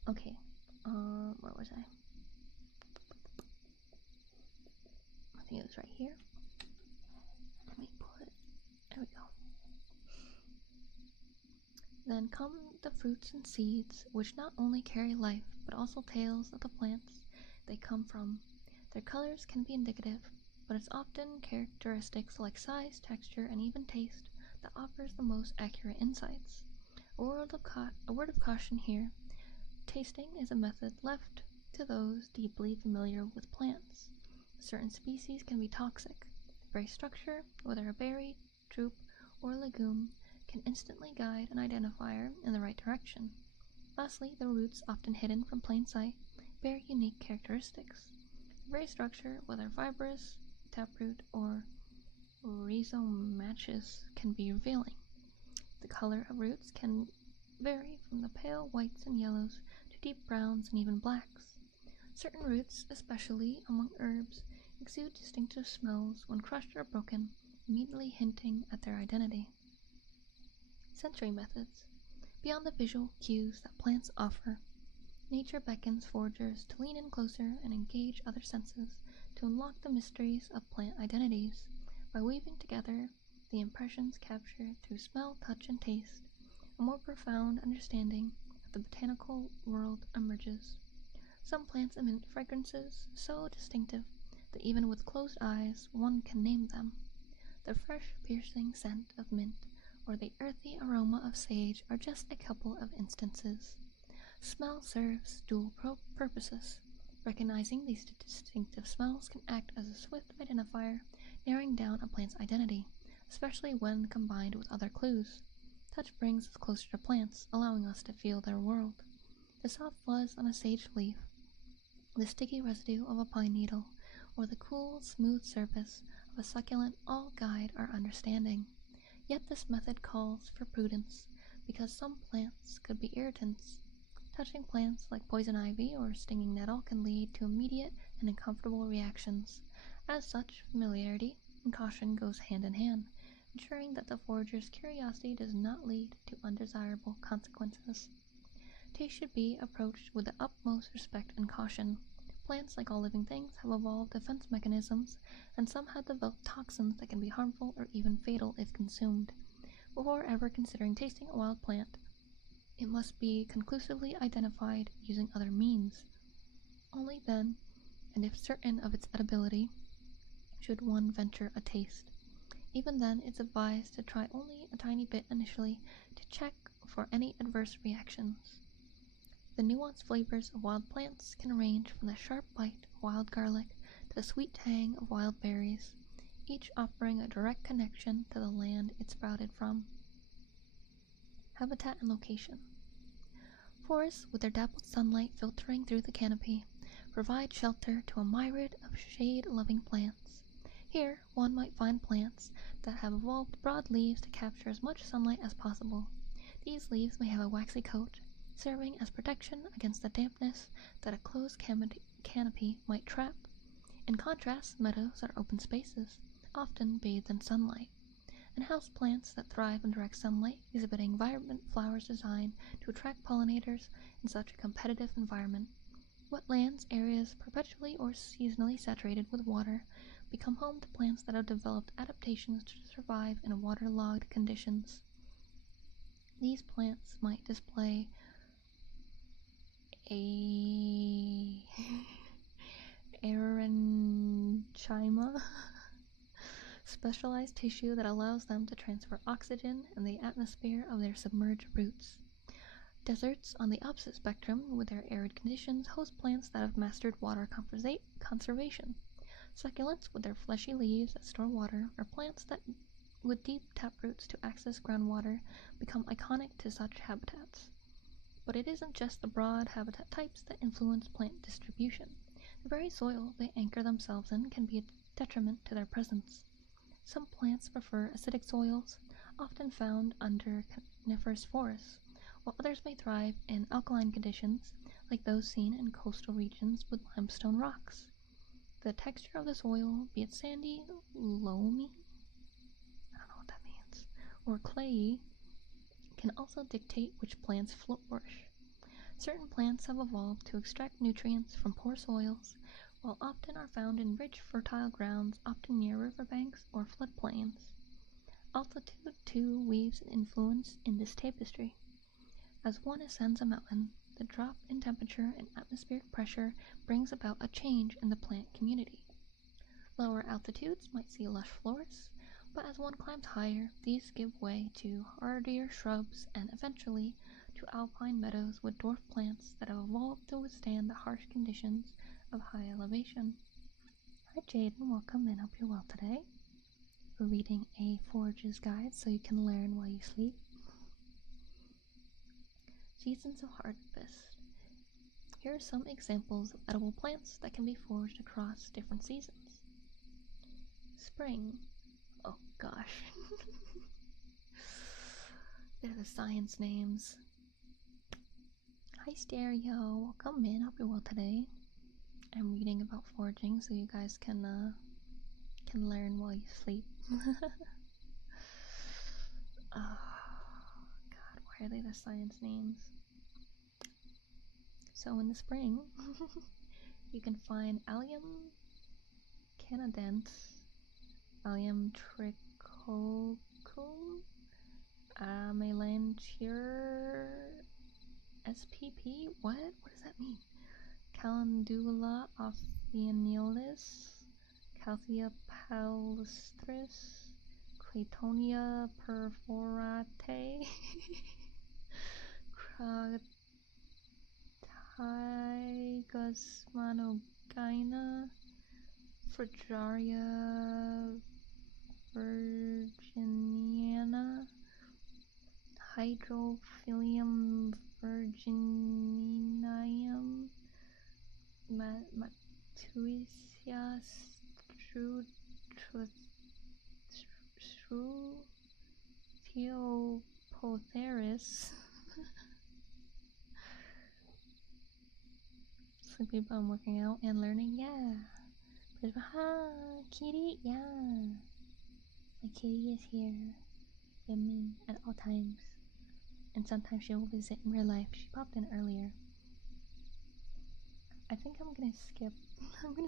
Okay, where was I? I think it was right here. Let me put, there we go. Then come the fruits and seeds, which not only carry life, but also tales of the plants they come from. Their colors can be indicative, but it's often characteristics like size, texture, and even taste that offers the most accurate insights. A word of caution here. Tasting is a method left to those deeply familiar with plants. Certain species can be toxic. The very structure, whether a berry, drupe, or legume, can instantly guide an identifier in the right direction. Lastly, the roots, often hidden from plain sight, bear unique characteristics. The very structure, whether fibrous, taproot, or rhizomatous, can be revealing. The color of roots can vary from the pale whites and yellows to deep browns and even blacks. Certain roots, especially among herbs, exude distinctive smells when crushed or broken, immediately hinting at their identity. Sensory methods. Beyond the visual cues that plants offer, nature beckons foragers to lean in closer and engage other senses to unlock the mysteries of plant identities. By weaving together the impressions captured through smell, touch, and taste, a more profound understanding of the botanical world emerges. Some plants emit fragrances so distinctive that even with closed eyes one can name them. The fresh, piercing scent of mint or the earthy aroma of sage are just a couple of instances. Smell serves dual purposes. Recognizing these distinctive smells can act as a swift identifier, narrowing down a plant's identity, especially when combined with other clues. Touch brings us closer to plants, allowing us to feel their world. The soft fuzz on a sage leaf, the sticky residue of a pine needle, or the cool, smooth surface of a succulent all guide our understanding. Yet this method calls for prudence, because some plants could be irritants. Touching plants like poison ivy or stinging nettle can lead to immediate and uncomfortable reactions. As such, familiarity and caution goes hand in hand, ensuring that the forager's curiosity does not lead to undesirable consequences. Taste should be approached with the utmost respect and caution. Plants, like all living things, have evolved defense mechanisms, and some have developed toxins that can be harmful or even fatal if consumed. Before ever considering tasting a wild plant, it must be conclusively identified using other means. Only then, and if certain of its edibility, should one venture a taste. Even then, it's advised to try only a tiny bit initially to check for any adverse reactions. The nuanced flavors of wild plants can range from the sharp bite of wild garlic to the sweet tang of wild berries, each offering a direct connection to the land it sprouted from. Habitat and location. Forests, with their dappled sunlight filtering through the canopy, provide shelter to a myriad of shade-loving plants. Here, one might find plants that have evolved broad leaves to capture as much sunlight as possible. These leaves may have a waxy coat, serving as protection against the dampness that a closed canopy might trap. In contrast, meadows are open spaces, often bathed in sunlight, and house plants that thrive in direct sunlight, exhibiting vibrant flowers designed to attract pollinators in such a competitive environment. Wetlands, areas perpetually or seasonally saturated with water, become home to plants that have developed adaptations to survive in waterlogged conditions. These plants might display a parenchyma, specialized tissue that allows them to transfer oxygen in the atmosphere of their submerged roots. Deserts on the opposite spectrum, with their arid conditions, host plants that have mastered water conservation. Succulents, with their fleshy leaves that store water, or plants that, with deep taproots to access groundwater, become iconic to such habitats. But it isn't just the broad habitat types that influence plant distribution. The very soil they anchor themselves in can be a detriment to their presence. Some plants prefer acidic soils, often found under coniferous forests, while others may thrive in alkaline conditions, like those seen in coastal regions with limestone rocks. The texture of the soil, be it sandy, loamy, I don't know what that means, or clayey, can also dictate which plants flourish. Certain plants have evolved to extract nutrients from poor soils, while often are found in rich, fertile grounds, often near riverbanks or floodplains. Altitude, too, weaves an influence in this tapestry. As one ascends a mountain, the drop in temperature and atmospheric pressure brings about a change in the plant community. Lower altitudes might see lush forests, but as one climbs higher, these give way to hardier shrubs and eventually to alpine meadows with dwarf plants that have evolved to withstand the harsh conditions of high elevation. Hi Jaden, welcome and hope you're well today. We're reading a Foragers guide so you can learn while you sleep. Seasons of harvest. Here are some examples of edible plants that can be foraged across different seasons. Spring. Oh gosh. They're the science names. Hi Stereo, welcome in, hope you're well today. I'm reading about foraging so you guys can learn while you sleep. Oh god, why are they the science names? So in the spring, you can find Allium canadense, Allium trichocum, Melanchier SPP. What does that mean? Calendula officinalis, Calthea palustris, Claytonia perforate, Crataegus monogyna, Frigaria virginiana, Hydrophilium virginianum, Matuisia Theopotheris. Sleepy bum working out and learning, yeah. Hi, kitty, yeah. My kitty is here with me at all times. And sometimes she will visit in real life. She popped in earlier. I think I'm gonna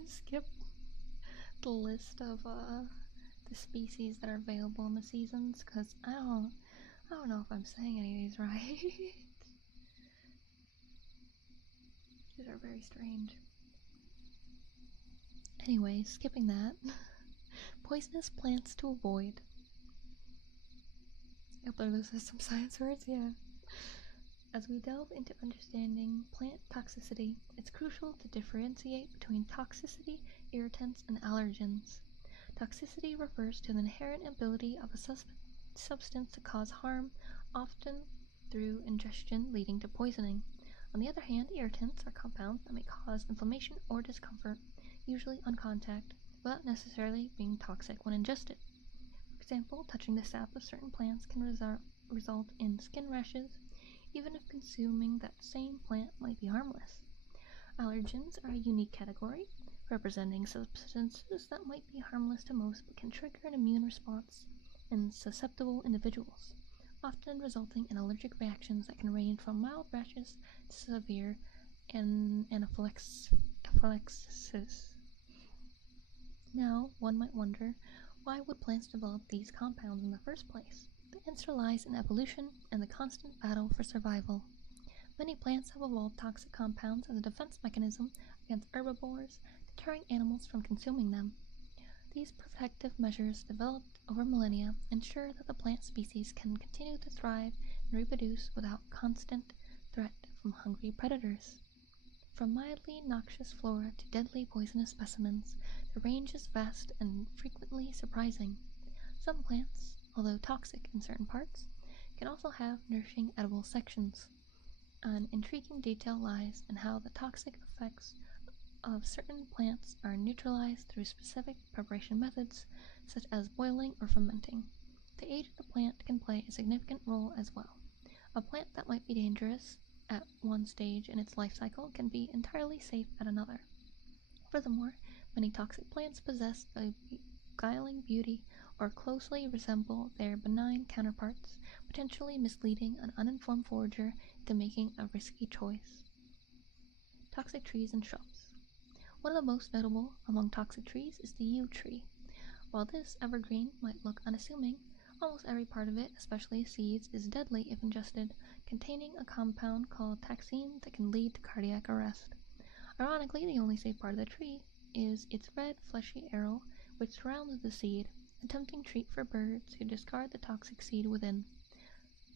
skip the list of the species that are available in the seasons, because I don't know if I'm saying any of these right. These are very strange. Anyway, skipping that. Poisonous plants to avoid. I hope those are some science words, yeah. As we delve into understanding plant toxicity, it's crucial to differentiate between toxicity, irritants, and allergens. Toxicity refers to the inherent ability of a substance to cause harm, often through ingestion leading to poisoning. On the other hand, irritants are compounds that may cause inflammation or discomfort, usually on contact, without necessarily being toxic when ingested. For example, touching the sap of certain plants can result in skin rashes, even if consuming that same plant might be harmless. Allergens are a unique category, representing substances that might be harmless to most but can trigger an immune response in susceptible individuals, often resulting in allergic reactions that can range from mild rashes to severe anaphylaxis. Now, one might wonder, why would plants develop these compounds in the first place? The answer lies in evolution and the constant battle for survival. Many plants have evolved toxic compounds as a defense mechanism against herbivores, deterring animals from consuming them. These protective measures, developed over millennia, ensure that the plant species can continue to thrive and reproduce without constant threat from hungry predators. From mildly noxious flora to deadly poisonous specimens, the range is vast and frequently surprising. Some plants, although toxic in certain parts, can also have nourishing edible sections. An intriguing detail lies in how the toxic effects of certain plants are neutralized through specific preparation methods, such as boiling or fermenting. The age of the plant can play a significant role as well. A plant that might be dangerous at one stage in its life cycle can be entirely safe at another. Furthermore, many toxic plants possess a beguiling beauty or closely resemble their benign counterparts, potentially misleading an uninformed forager into making a risky choice. Toxic trees and shrubs. One of the most notable among toxic trees is the yew tree. While this evergreen might look unassuming, almost every part of it, especially seeds, is deadly if ingested, containing a compound called taxine that can lead to cardiac arrest. Ironically, the only safe part of the tree is its red, fleshy arrow, which surrounds the seed, a tempting treat for birds who discard the toxic seed within.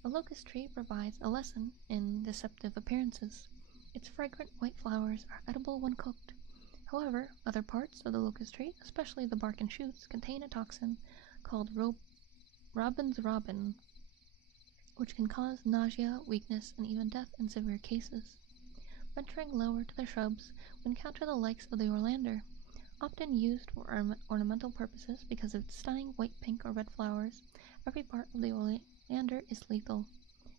The locust tree provides a lesson in deceptive appearances. Its fragrant white flowers are edible when cooked. However, other parts of the locust tree, especially the bark and shoots, contain a toxin called robin's robin, which can cause nausea, weakness, and even death in severe cases. Venturing lower to the shrubs, we encounter the likes of the orlander, often used for ornamental purposes because of its stunning white, pink, or red flowers. Every part of the oleander is lethal.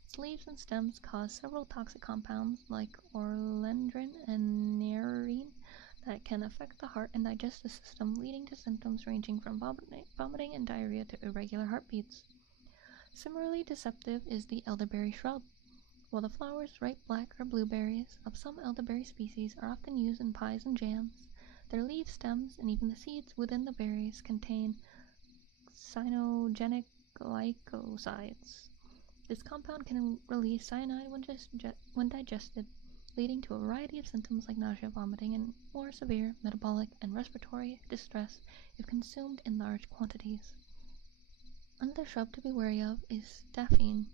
Its leaves and stems cause several toxic compounds like orlandrin and nerine that can affect the heart and digestive system, leading to symptoms ranging from vomiting and diarrhea to irregular heartbeats. Similarly deceptive is the elderberry shrub. While the flowers, ripe black or blueberries, of some elderberry species are often used in pies and jams, their leaves, stems, and even the seeds within the berries contain cyanogenic glycosides. This compound can release cyanide when digested, leading to a variety of symptoms like nausea, vomiting, and more severe metabolic and respiratory distress if consumed in large quantities. Another shrub to be wary of is daphne.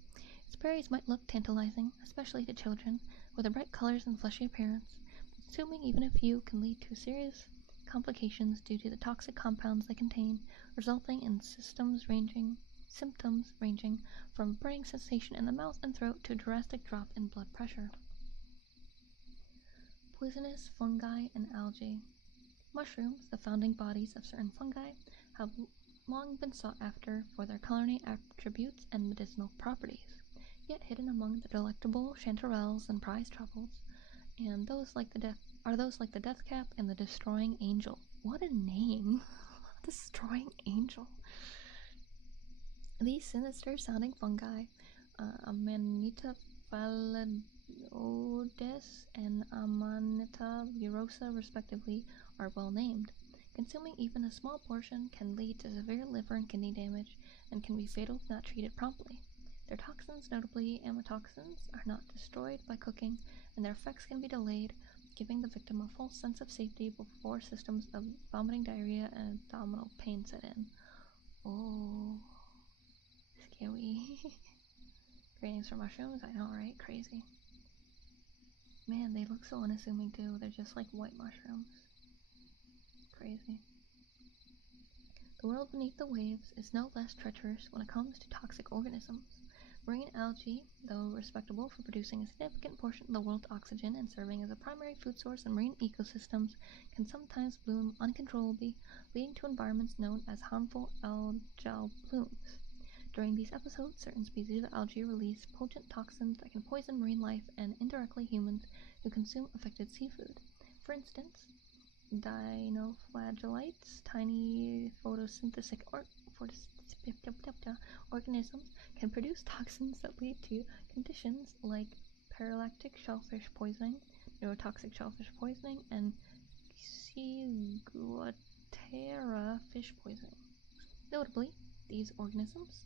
Its berries might look tantalizing, especially to children, with their bright colors and fleshy appearance. Consuming even a few can lead to serious complications due to the toxic compounds they contain, resulting in symptoms ranging from burning sensation in the mouth and throat to a drastic drop in blood pressure. Poisonous fungi and algae. Mushrooms, the founding bodies of certain fungi, have long been sought after for their culinary attributes and medicinal properties. Yet hidden among the delectable chanterelles and prized truffles, and those like the death cap and the destroying angel. What a name! Destroying angel. These sinister-sounding fungi, Amanita phalloides and Amanita virosa, respectively, are well named. Consuming even a small portion can lead to severe liver and kidney damage and can be fatal if not treated promptly. Their toxins, notably amatoxins, are not destroyed by cooking, and their effects can be delayed, giving the victim a false sense of safety before symptoms of vomiting, diarrhea, and abdominal pain set in. Oh, scary. Great names for mushrooms, I know, right? Crazy. Man, they look so unassuming too. They're just like white mushrooms. Crazy. The world beneath the waves is no less treacherous when it comes to toxic organisms. Marine algae, though respectable for producing a significant portion of the world's oxygen and serving as a primary food source in marine ecosystems, can sometimes bloom uncontrollably, leading to environments known as harmful algal blooms. During these episodes, certain species of algae release potent toxins that can poison marine life and indirectly humans who consume affected seafood. For instance, dinoflagellates, tiny photosynthetic organisms, can produce toxins that lead to conditions like paralactic shellfish poisoning, neurotoxic shellfish poisoning, and ciguatera fish poisoning. Notably, these organisms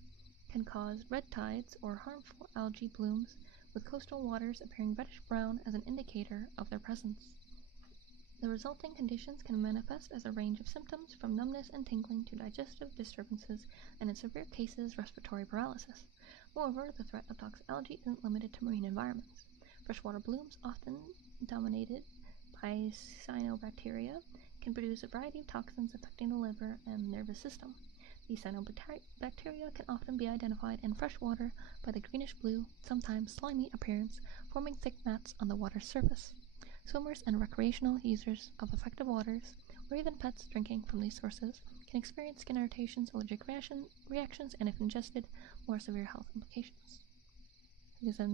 can cause red tides or harmful algae blooms, with coastal waters appearing reddish-brown as an indicator of their presence. The resulting conditions can manifest as a range of symptoms from numbness and tingling to digestive disturbances and, in severe cases, respiratory paralysis. Moreover, the threat of toxic algae isn't limited to marine environments. Freshwater blooms, often dominated cyanobacteria can produce a variety of toxins affecting the liver and nervous system. These cyanobacteria can often be identified in fresh water by the greenish-blue, sometimes slimy appearance, forming thick mats on the water's surface. Swimmers and recreational users of affected waters, or even pets drinking from these sources, can experience skin irritations, allergic reactions, and if ingested, more severe health implications. Because I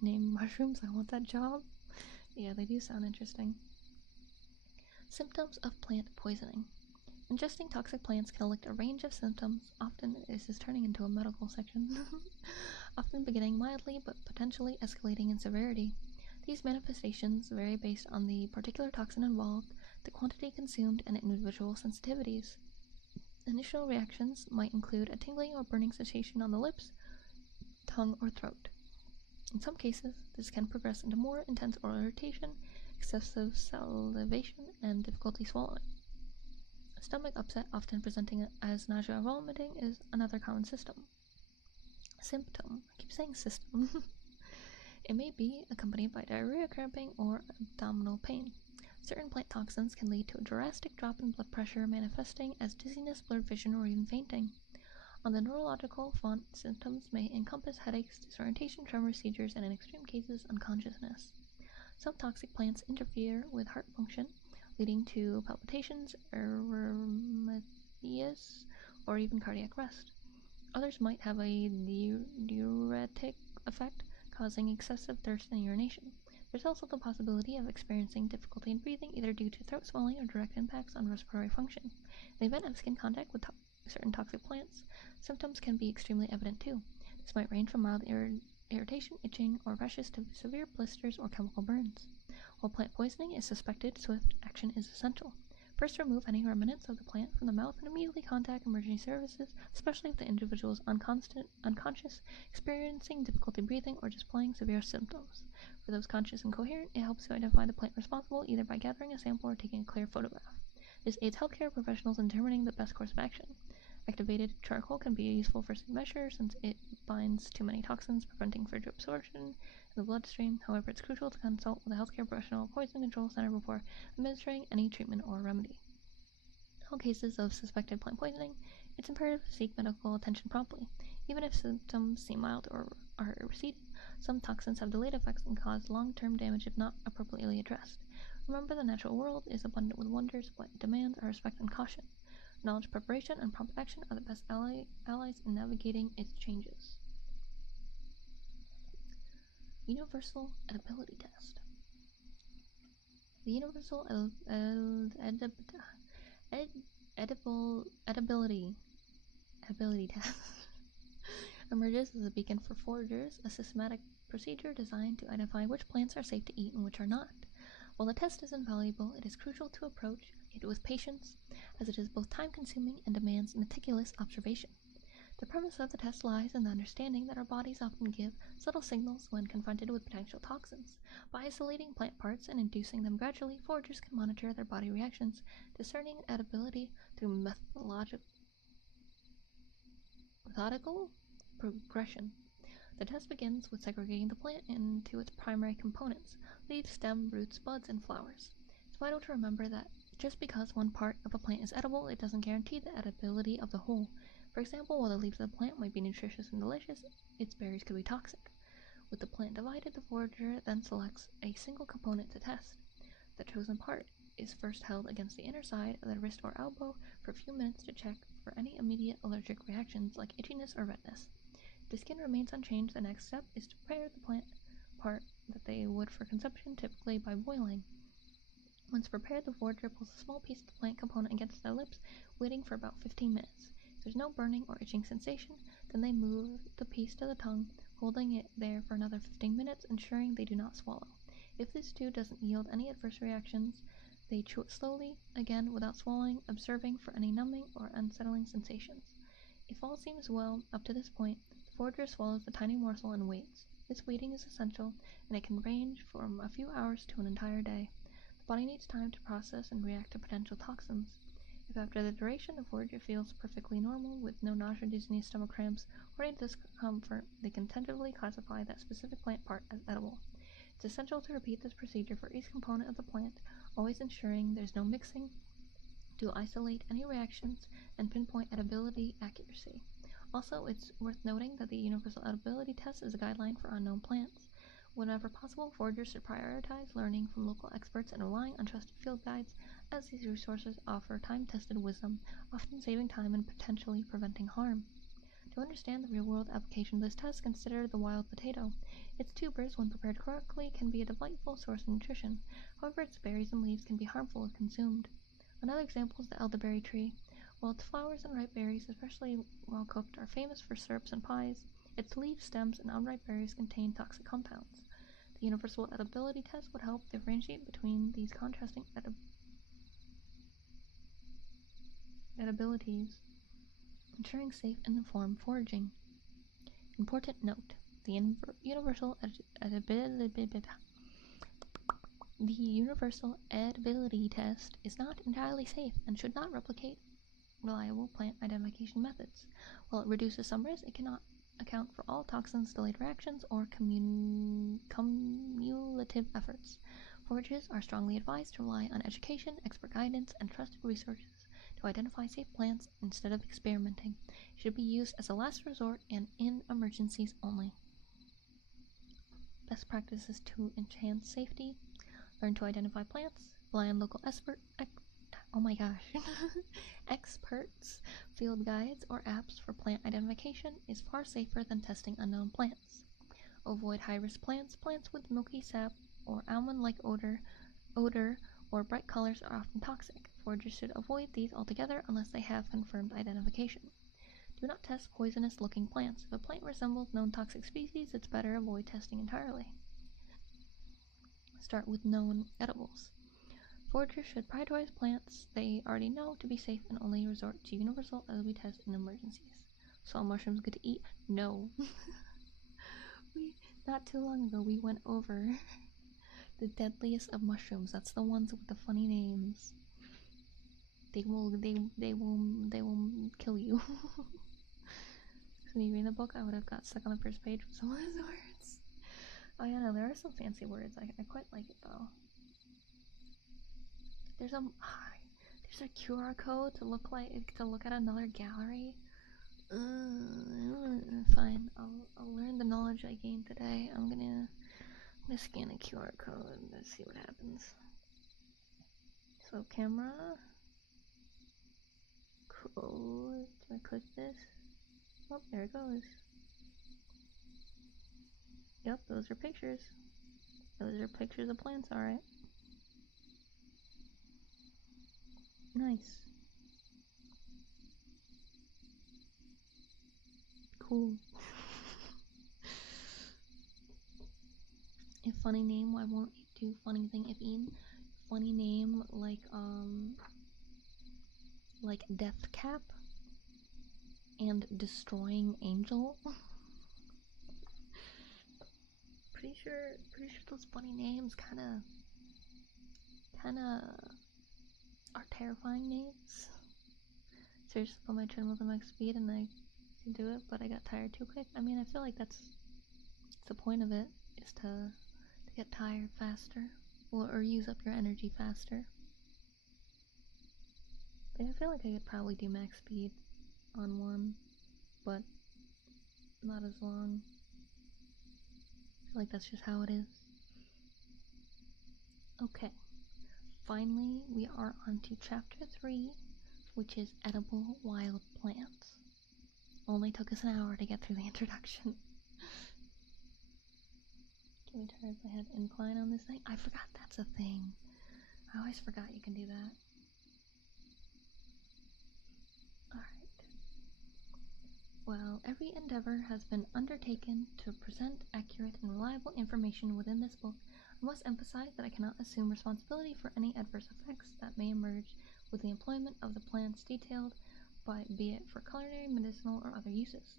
name mushrooms, I want that job. Yeah, they do sound interesting. Symptoms of plant poisoning. Ingesting toxic plants can elicit a range of symptoms, often this is turning into a medical section, often beginning mildly but potentially escalating in severity. These manifestations vary based on the particular toxin involved, the quantity consumed, and individual sensitivities. Initial reactions might include a tingling or burning sensation on the lips, tongue, or throat. In some cases, this can progress into more intense oral irritation, excessive salivation, and difficulty swallowing. Stomach upset, often presenting as nausea or vomiting, is another common symptom. I keep saying system. It may be accompanied by diarrhea, cramping, or abdominal pain. Certain plant toxins can lead to a drastic drop in blood pressure, manifesting as dizziness, blurred vision, or even fainting. On the neurological front, symptoms may encompass headaches, disorientation, tremors, seizures, and in extreme cases, unconsciousness. Some toxic plants interfere with heart function, leading to palpitations, arrhythmias, or even cardiac arrest. Others might have a diuretic effect, causing excessive thirst and urination. There's also the possibility of experiencing difficulty in breathing, either due to throat swelling or direct impacts on respiratory function. In the event of skin contact with certain toxic plants, symptoms can be extremely evident too. This might range from mild irritation, itching, or rashes to severe blisters or chemical burns. While plant poisoning is suspected, swift action is essential. First, remove any remnants of the plant from the mouth and immediately contact emergency services, especially if the individual is unconscious, experiencing difficulty breathing, or displaying severe symptoms. For those conscious and coherent, it helps to identify the plant responsible either by gathering a sample or taking a clear photograph. This aids healthcare professionals in determining the best course of action. Activated charcoal can be a useful first measure since it binds to many toxins, preventing further absorption in the bloodstream. However, it's crucial to consult with a healthcare professional or poison control center before administering any treatment or remedy. In all cases of suspected plant poisoning, it's imperative to seek medical attention promptly. Even if symptoms seem mild or are receding, some toxins have delayed effects and cause long-term damage if not appropriately addressed. Remember, the natural world is abundant with wonders, but it demands our respect and caution. Knowledge, preparation, and prompt action are the best allies in navigating its changes. Universal Edibility Test. The Universal Edibility Test emerges as a beacon for foragers, a systematic procedure designed to identify which plants are safe to eat and which are not. While the test is invaluable, it is crucial to approach it with patience, as it is both time-consuming and demands meticulous observation. The premise of the test lies in the understanding that our bodies often give subtle signals when confronted with potential toxins. By isolating plant parts and inducing them gradually, foragers can monitor their body reactions, discerning edibility through methodical progression. The test begins with segregating the plant into its primary components: leaves, stem, roots, buds, and flowers. It's vital to remember that just because one part of a plant is edible, it doesn't guarantee the edibility of the whole. For example, while the leaves of the plant might be nutritious and delicious, its berries could be toxic. With the plant divided, the forager then selects a single component to test. The chosen part is first held against the inner side of the wrist or elbow for a few minutes to check for any immediate allergic reactions like itchiness or redness. If the skin remains unchanged, the next step is to prepare the plant part that they would for consumption, typically by boiling. Once prepared, the forager pulls a small piece of the plant component against their lips, waiting for about 15 minutes. If there's no burning or itching sensation, then they move the piece to the tongue, holding it there for another 15 minutes, ensuring they do not swallow. If this too doesn't yield any adverse reactions, they chew it slowly, again without swallowing, observing for any numbing or unsettling sensations. If all seems well up to this point, the forager swallows the tiny morsel and waits. This waiting is essential, and it can range from a few hours to an entire day. The body needs time to process and react to potential toxins. If after the duration the forager feels perfectly normal, with no nausea, dizziness, stomach cramps, or any discomfort, they can tentatively classify that specific plant part as edible. It's essential to repeat this procedure for each component of the plant, always ensuring there's no mixing to isolate any reactions and pinpoint edibility accuracy. Also, it's worth noting that the Universal Edibility Test is a guideline for unknown plants. Whenever possible, foragers should prioritize learning from local experts and relying on trusted field guides, as these resources offer time-tested wisdom, often saving time and potentially preventing harm. To understand the real-world application of this test, consider the wild potato. Its tubers, when prepared correctly, can be a delightful source of nutrition. However, its berries and leaves can be harmful if consumed. Another example is the elderberry tree. While its flowers and ripe berries, especially while cooked, are famous for syrups and pies, its leaves, stems, and unripe berries contain toxic compounds. The Universal Edibility Test would help differentiate between these contrasting edibilities, ensuring safe and informed foraging. Important note: the Universal Edibility Test is not entirely safe and should not replicate reliable plant identification methods. While it reduces some risk, it cannot account for all toxins, delayed reactions, or cumulative efforts. Foragers are strongly advised to rely on education, expert guidance, and trusted resources to identify safe plants instead of experimenting. It should be used as a last resort and in emergencies only. Best practices to enhance safety: learn to identify plants, rely on local experts, field guides, or apps for plant identification is far safer than testing unknown plants. Avoid high-risk plants. Plants with milky sap or almond-like odor or bright colors are often toxic. Foragers should avoid these altogether unless they have confirmed identification. Do not test poisonous-looking plants. If a plant resembles known toxic species, it's better to avoid testing entirely. Start with known edibles. Foragers should prioritize plants they already know to be safe and only resort to universal edibility tests in emergencies. So are mushrooms good to eat? No. Not too long ago, we went over the deadliest of mushrooms. That's the ones with the funny names. They will kill you. So when you read the book, I would have got stuck on the first page with some of those words. Oh yeah, no, there are some fancy words. I quite like it though. There's a QR code to look at another gallery. Fine. I'll learn the knowledge I gained today. I'm gonna scan a QR code and see what happens. So camera. Cool. Do I click this? Oh, there it goes. Yep, those are pictures. Those are pictures of plants, alright. Nice. Cool. A funny name, why won't it do funny thing if in? Funny name like Death Cap and Destroying Angel. Pretty sure those funny names kinda are terrifying names. Seriously, put my treadmill to max speed and I can do it, but I got tired too quick. I mean, I feel like that's the point of it, is to get tired faster, or use up your energy faster. But I feel like I could probably do max speed on one, but not as long. I feel like that's just how it is. Okay. Finally, we are on to chapter 3, which is edible wild plants. Only took us an hour to get through the introduction. Can we turn my head incline on this thing? I forgot that's a thing. I always forgot you can do that. Alright. Well, every endeavor has been undertaken to present accurate and reliable information within this book. I must emphasize that I cannot assume responsibility for any adverse effects that may emerge with the employment of the plants detailed, be it for culinary, medicinal, or other uses.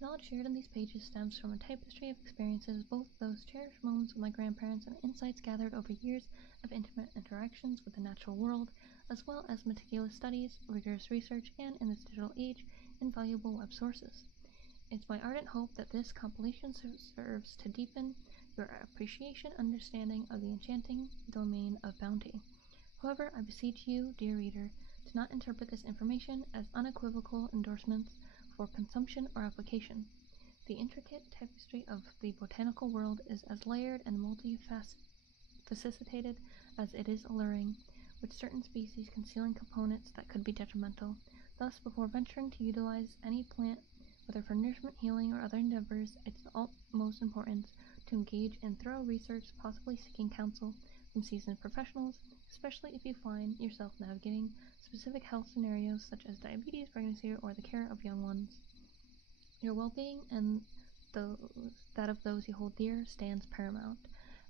The knowledge shared in these pages stems from a tapestry of experiences, both those cherished moments with my grandparents and insights gathered over years of intimate interactions with the natural world, as well as meticulous studies, rigorous research, and, in this digital age, invaluable web sources. It's my ardent hope that this compilation serves to deepen your appreciation, understanding of the enchanting domain of bounty. However, I beseech you, dear reader, to not interpret this information as unequivocal endorsements for consumption or application. The intricate tapestry of the botanical world is as layered and multifaceted as it is alluring, with certain species concealing components that could be detrimental. Thus, before venturing to utilize any plant, whether for nourishment, healing, or other endeavors, it's of utmost importance to engage in thorough research, possibly seeking counsel from seasoned professionals, especially if you find yourself navigating specific health scenarios such as diabetes, pregnancy, or the care of young ones. Your well-being and that of those you hold dear stands paramount,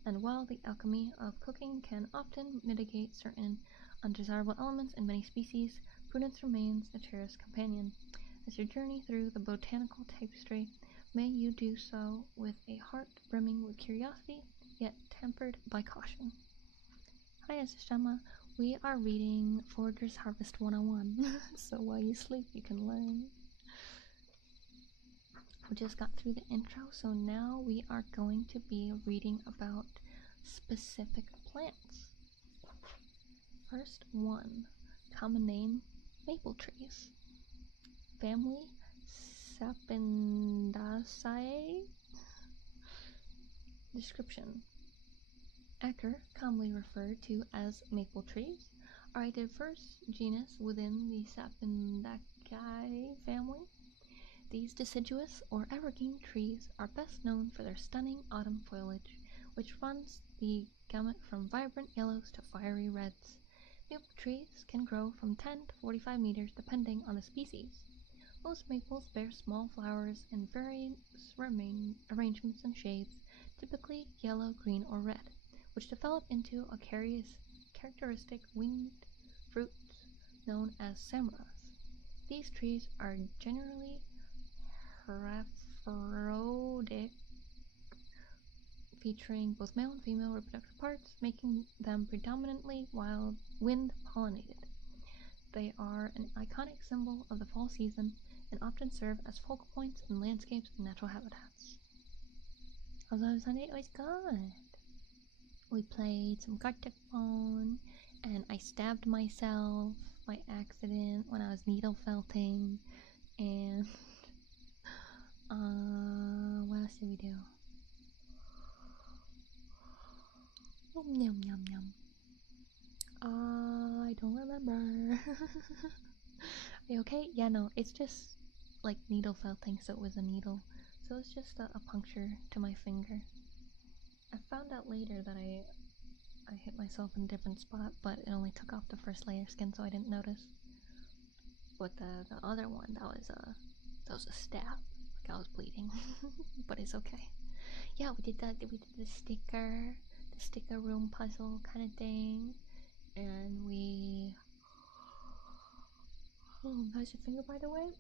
and while the alchemy of cooking can often mitigate certain undesirable elements in many species, prudence remains a cherished companion. As you journey through the botanical tapestry, may you do so with a heart brimming with curiosity, yet tempered by caution. Hi, this is Gemma. We are reading Foragers Harvest 101, so while you sleep you can learn. We just got through the intro, so now we are going to be reading about specific plants. First one, common name, maple trees. Family, Sapindaceae. Description. Acker, commonly referred to as maple trees, are a diverse genus within the Sapindaceae family. These deciduous or evergreen trees are best known for their stunning autumn foliage, which runs the gamut from vibrant yellows to fiery reds. Maple trees can grow from 10 to 45 meters depending on the species. Most maples bear small flowers in various arrangements and shades, typically yellow, green, or red, which develop into a characteristic winged fruits known as samaras. These trees are generally hermaphroditic, featuring both male and female reproductive parts, making them predominantly wind-pollinated. They are an iconic symbol of the fall season and often serve as focal points in landscapes and natural habitats. Although Sunday was good. We played some Gartic Phone, and I stabbed myself by accident when I was needle felting, and what else did we do? Yum yum yum. I don't remember. Are you okay? Yeah, no, it's just like needle felting, so it was a needle. So it's just a puncture to my finger. I found out later that I hit myself in a different spot, but it only took off the first layer of skin, so I didn't notice. But the other one, that was a stab. Like I was bleeding, but it's okay. Yeah, we did the sticker room puzzle kind of thing, and we. Oh, how's your finger, by the way?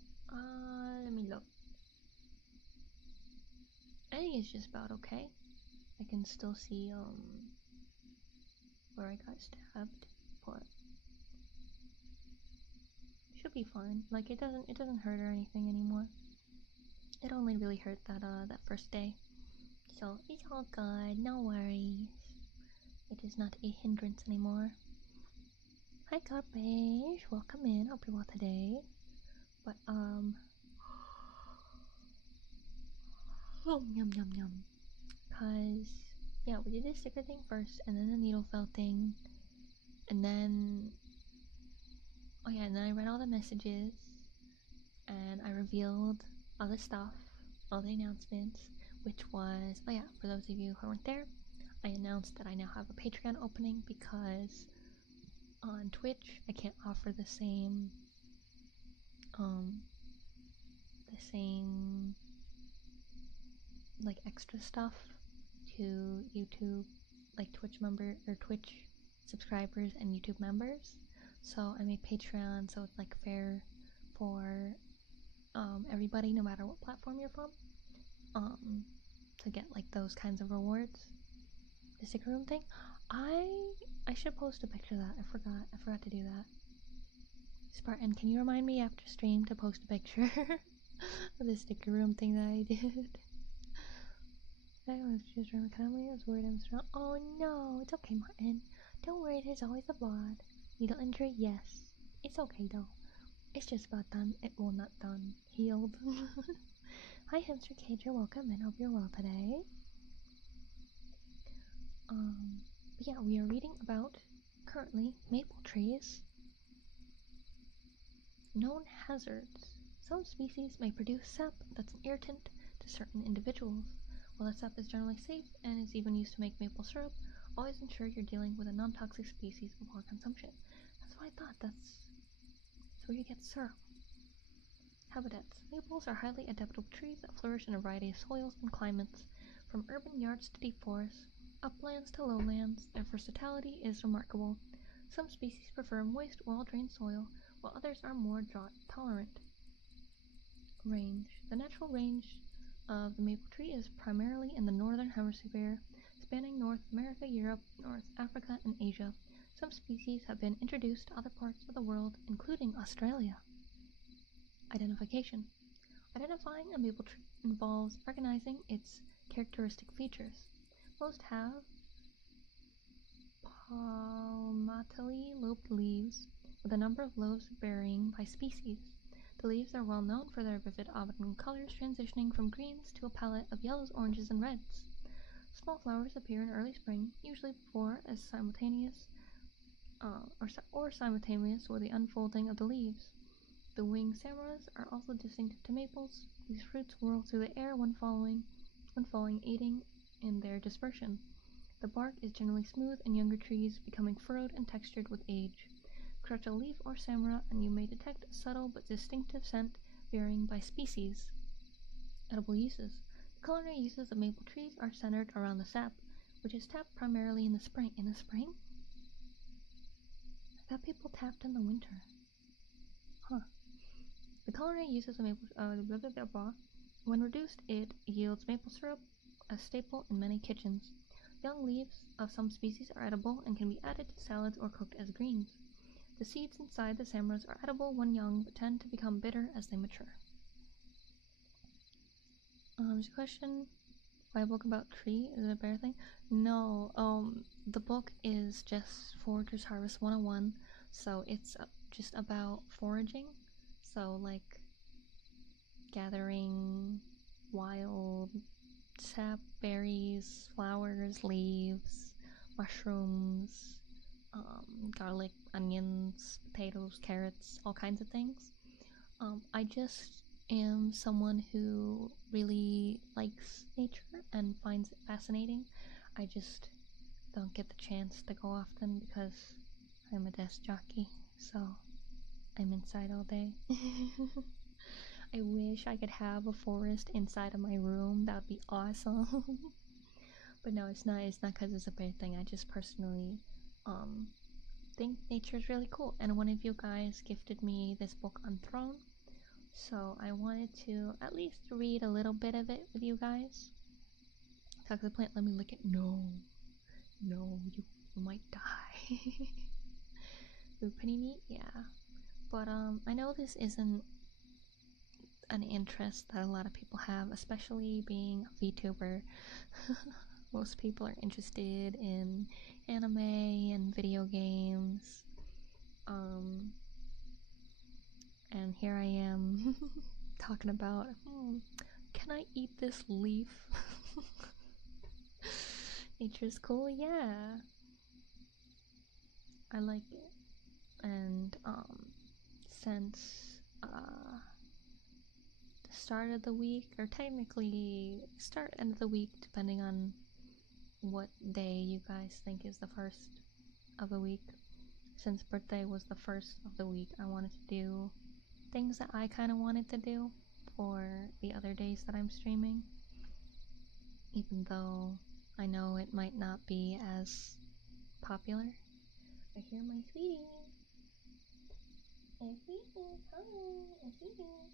Let me look. I think it's just about okay. I can still see where I got stabbed, but should be fine. Like it doesn't hurt or anything anymore. It only really hurt that first day, so it's all good. No worries. It is not a hindrance anymore. Hi, Garbage. Welcome in. Hope you're well today. But oh, yum yum yum. Cause yeah, we did the sticker thing first, and then the needle felt thing, and then and then I read all the messages, and I revealed all the stuff, all the announcements, which was for those of you who weren't there, I announced that I now have a Patreon opening because on Twitch I can't offer the same like extra stuff to YouTube, like Twitch subscribers and YouTube members. So I made Patreon so it's like fair for everybody, no matter what platform you're from, to get like those kinds of rewards. The sticker room thing, I should post a picture of that. I forgot to do that. Spartan, can you remind me after stream to post a picture of the sticker room thing that I did? was just around my family. I was worried I was wrong. Oh no, it's okay, Martin. Don't worry, there's always a blood. Needle injury, yes. It's okay though. It's just about done. Well, not done. Healed. Hi, Hamster Cage. You're welcome and hope you're well today. But yeah, we are reading about currently maple trees. Known hazards. Some species may produce sap that's an irritant to certain individuals. While the sap is generally safe and is even used to make maple syrup, always ensure you're dealing with a non-toxic species before consumption. That's what I thought. That's where you get syrup. Habitats. Maples are highly adaptable trees that flourish in a variety of soils and climates, from urban yards to deep forests, uplands to lowlands. Their versatility is remarkable. Some species prefer moist, well-drained soil, while others are more drought-tolerant. Range. The natural range of the maple tree is primarily in the northern hemisphere, spanning North America, Europe, North Africa, and Asia. Some species have been introduced to other parts of the world, including Australia. Identification. Identifying a maple tree involves recognizing its characteristic features. Most have palmately lobed leaves, with a number of lobes varying by species. The leaves are well known for their vivid autumn colors, transitioning from greens to a palette of yellows, oranges, and reds. Small flowers appear in early spring, usually before as simultaneous with the unfolding of the leaves. The winged samaras are also distinct to maples. These fruits whirl through the air when falling, aiding in their dispersion. The bark is generally smooth in younger trees, becoming furrowed and textured with age. Crush a leaf or samara and you may detect a subtle but distinctive scent varying by species. Edible uses. The culinary uses of maple trees are centered around the sap, which is tapped primarily in the spring. In the spring? I thought people tapped in the winter. Huh. The culinary uses of maple when reduced, it yields maple syrup, a staple in many kitchens. Young leaves of some species are edible and can be added to salads or cooked as greens. The seeds inside the samaras are edible when young, but tend to become bitter as they mature. There's a question. Why a book about tree? Is it a bear thing? No, the book is just Foragers Harvest 101, so it's just about foraging. So, like, gathering wild sap, berries, flowers, leaves, mushrooms, garlic, onions, potatoes, carrots, all kinds of things. I just am someone who really likes nature and finds it fascinating. I just don't get the chance to go often because I'm a desk jockey, so I'm inside all day. I wish I could have a forest inside of my room. That would be awesome. But no, it's not because it's a bear thing. I just personally think nature is really cool, and one of you guys gifted me this book on Throne, so I wanted to at least read a little bit of it with you guys. Toxic plant, let me lick it. No, you might die. Ooh, pretty neat, yeah. But I know this isn't an interest that a lot of people have, especially being a VTuber. Most people are interested in anime and video games. And here I am talking about, can I eat this leaf? Nature's cool, yeah. I like it. And since the start of the week, or technically start end of the week, depending on what day you guys think is the first of the week. Since birthday was the first of the week, I wanted to do things that I kind of wanted to do for the other days that I'm streaming, even though I know it might not be as popular. I hear my sweetie. And sweetie, hi, and sweetie.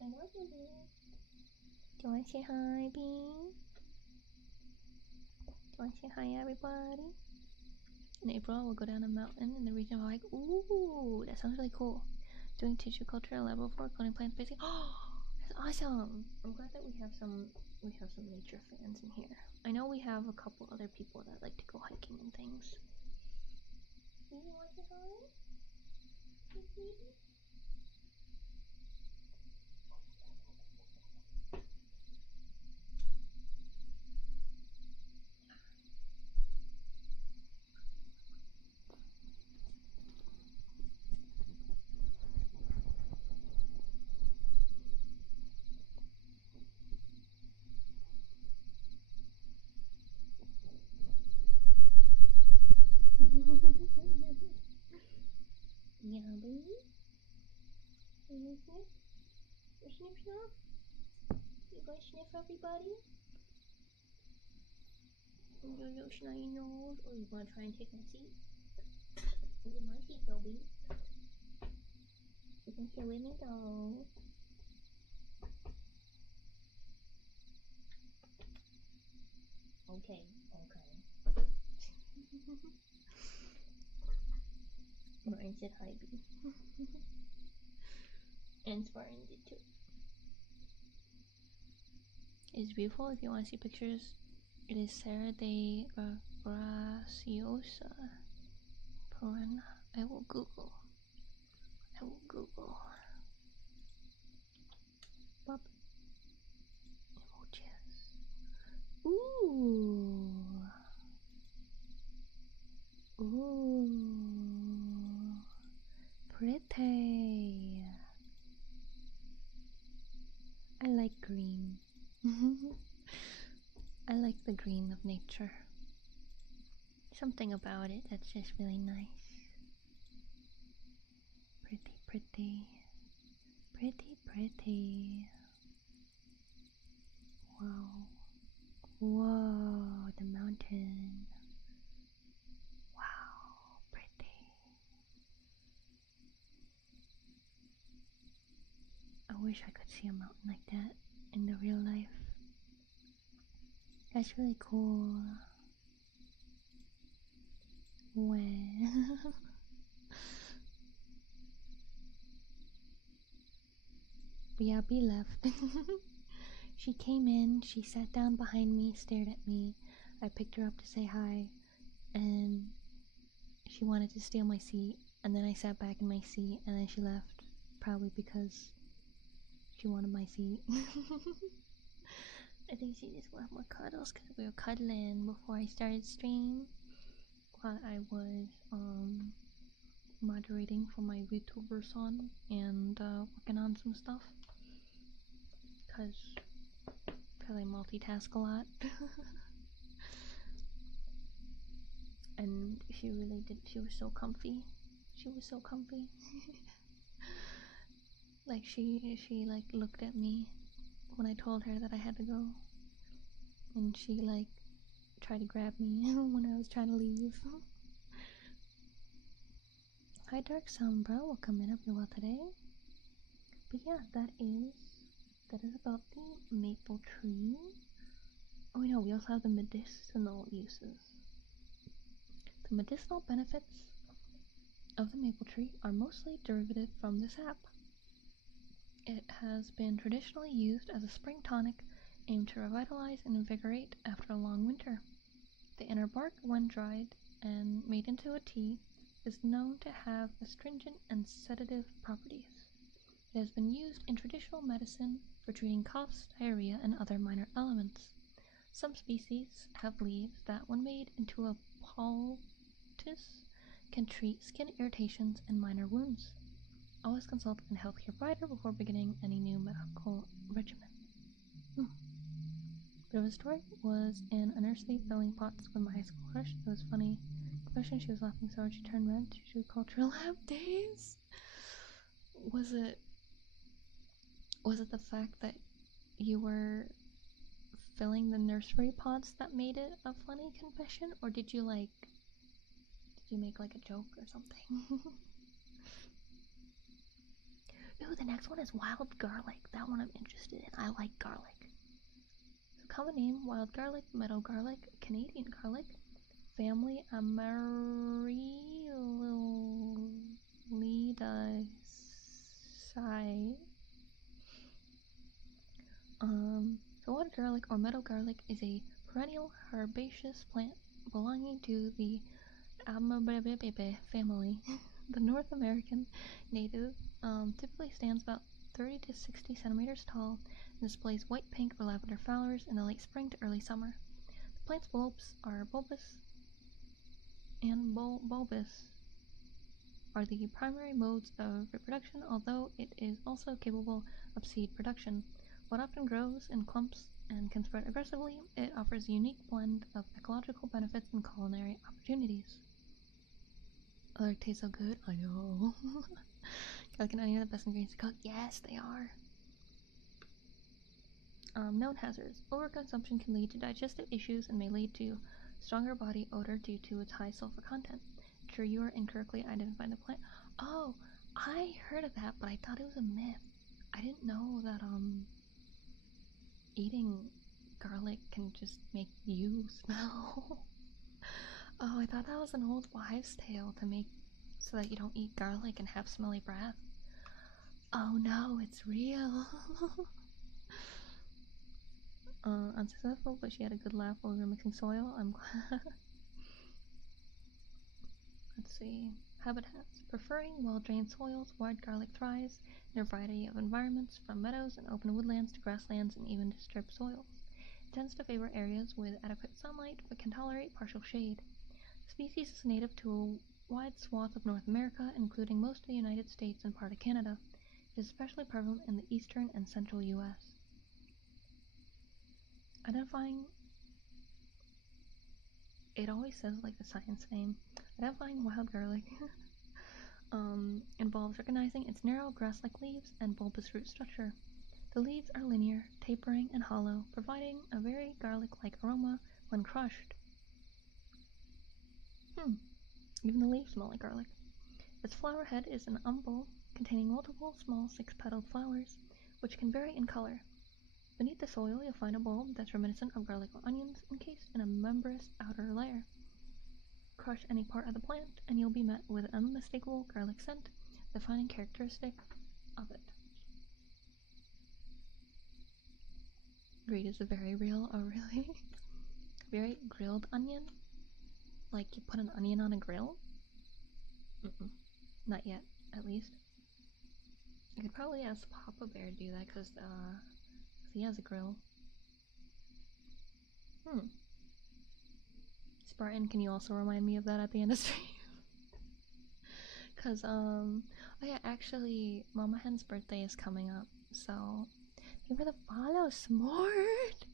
I love you, bee. Do you want to say hi, bee? Do you want to say hi, everybody? In April, we'll go down a mountain in the region of like, ooh, that sounds really cool. Doing tissue culture at level 4, cloning plants, basically. Oh, that's Awesome! I'm glad that we have some nature fans in here. I know we have a couple other people that like to go hiking and things. You want to go? Yeah, baby? You sniff? You sniff snuff? You gonna sniff everybody? With your little snotty nose? Or you gonna try and take my seat? Get my seat, Toby. You can sit with me, though. Okay, okay. Ryan said hi, B. And Spartan did too. It's beautiful. If you want to see pictures, it is Sarah de Graciosa Perena. I will Google. Pop. Emojis. Ooh. Pretty. I like green. I like the green of nature. Something about it that's just really nice. Pretty. Whoa, the mountain. Wow, pretty. I wish I could see a mountain like that in the real life. That's really cool. Wow. But yeah, B left. She came in, she sat down behind me, stared at me. I picked her up to say hi, and she wanted to stay on my seat, and then I sat back in my seat, and then she left, probably because she wanted my seat. I think she just wanted more cuddles because we were cuddling before I started stream while I was moderating for my VTuber son and working on some stuff because I multitask a lot. And she really did. She was so comfy. Like she like looked at me when I told her that I had to go, and she like tried to grab me when I was trying to leave. Hi Dark Sombra, welcome in. Hope you're well today. But yeah, that is about the maple tree. Oh no, we also have the medicinal uses. The medicinal benefits of the maple tree are mostly derivative from the sap. It has been traditionally used as a spring tonic aimed to revitalize and invigorate after a long winter. The inner bark, when dried and made into a tea, is known to have astringent and sedative properties. It has been used in traditional medicine for treating coughs, diarrhea, and other minor ailments. Some species have leaves that, when made into a poultice, can treat skin irritations and minor wounds. Always consult a healthcare provider before beginning any new medical regimen. Bit of a story was in a nursery filling pots with my high school crush. It was funny. Question, she was laughing so hard she turned red. She should cultural lab days. Was it the fact that you were filling the nursery pots that made it a funny confession, or did you make like a joke or something? Ooh, the next one is wild garlic. That one I'm interested in. I like garlic. So common name, wild garlic, meadow garlic, Canadian garlic, family Amaryllidaceae. Wild garlic or meadow garlic is a perennial herbaceous plant belonging to the family. The North American native typically stands about 30 to 60 centimeters tall and displays white, pink, or lavender flowers in the late spring to early summer. The plant's bulbs are bulbous and bulbous are the primary modes of reproduction, although it is also capable of seed production. What often grows in clumps and can spread aggressively, it offers a unique blend of ecological benefits and culinary opportunities. Oh, they taste so good. I know. Garlic and onion are the best ingredients to cook. Yes, they are. Known hazards. Overconsumption can lead to digestive issues and may lead to stronger body odor due to its high sulfur content. Sure, you are incorrectly identifying the plant. Oh, I heard of that, but I thought it was a myth. I didn't know that eating garlic can just make you smell. Oh, I thought that was an old wives' tale to make so that you don't eat garlic and have smelly breath. Oh no, it's real. Unsuccessful, but she had a good laugh while we were mixing soil. I'm glad. Let's see. Habitats. Preferring well-drained soils, wild garlic thrives in a variety of environments, from meadows and open woodlands to grasslands and even disturbed soils. It tends to favor areas with adequate sunlight, but can tolerate partial shade. The species is native to a wide swath of North America, including most of the United States and part of Canada. It is especially prevalent in the eastern and central U.S. Identifying, it always says like the science name. Identifying wild garlic involves recognizing its narrow grass-like leaves and bulbous root structure. The leaves are linear, tapering, and hollow, providing a very garlic-like aroma when crushed. Even the leaves smell like garlic. Its flower head is an umbel containing multiple small six-petaled flowers, which can vary in color. Beneath the soil, you'll find a bulb that's reminiscent of garlic or onions, encased in a membranous outer layer. Crush any part of the plant, and you'll be met with an unmistakable garlic scent, the defining characteristic of it. Reed is a very real. Oh, really? Have you ate grilled onion? Like you put an onion on a grill? Not yet, at least. I could probably ask Papa Bear to do that, because he has a grill. Spartan, can you also remind me of that at the end of stream? Because, oh yeah, actually, Mama Hen's birthday is coming up, so thank you for the follow, Smart!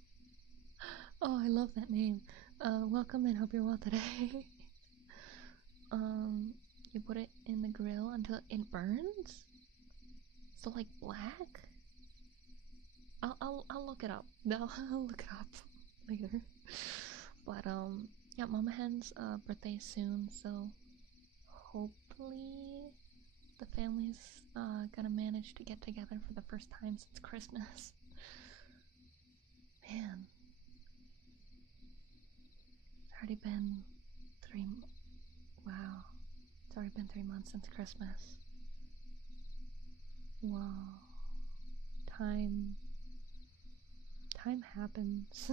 Oh, I love that name. Welcome and hope you're well today. You put it in the grill until it burns? So, like, black? I'll look it up. I'll look it up later. But, yeah, Mama Hen's birthday is soon, so hopefully the family's gonna manage to get together for the first time since Christmas. Man. It's already been 3 months since Christmas. Wow. Time happens.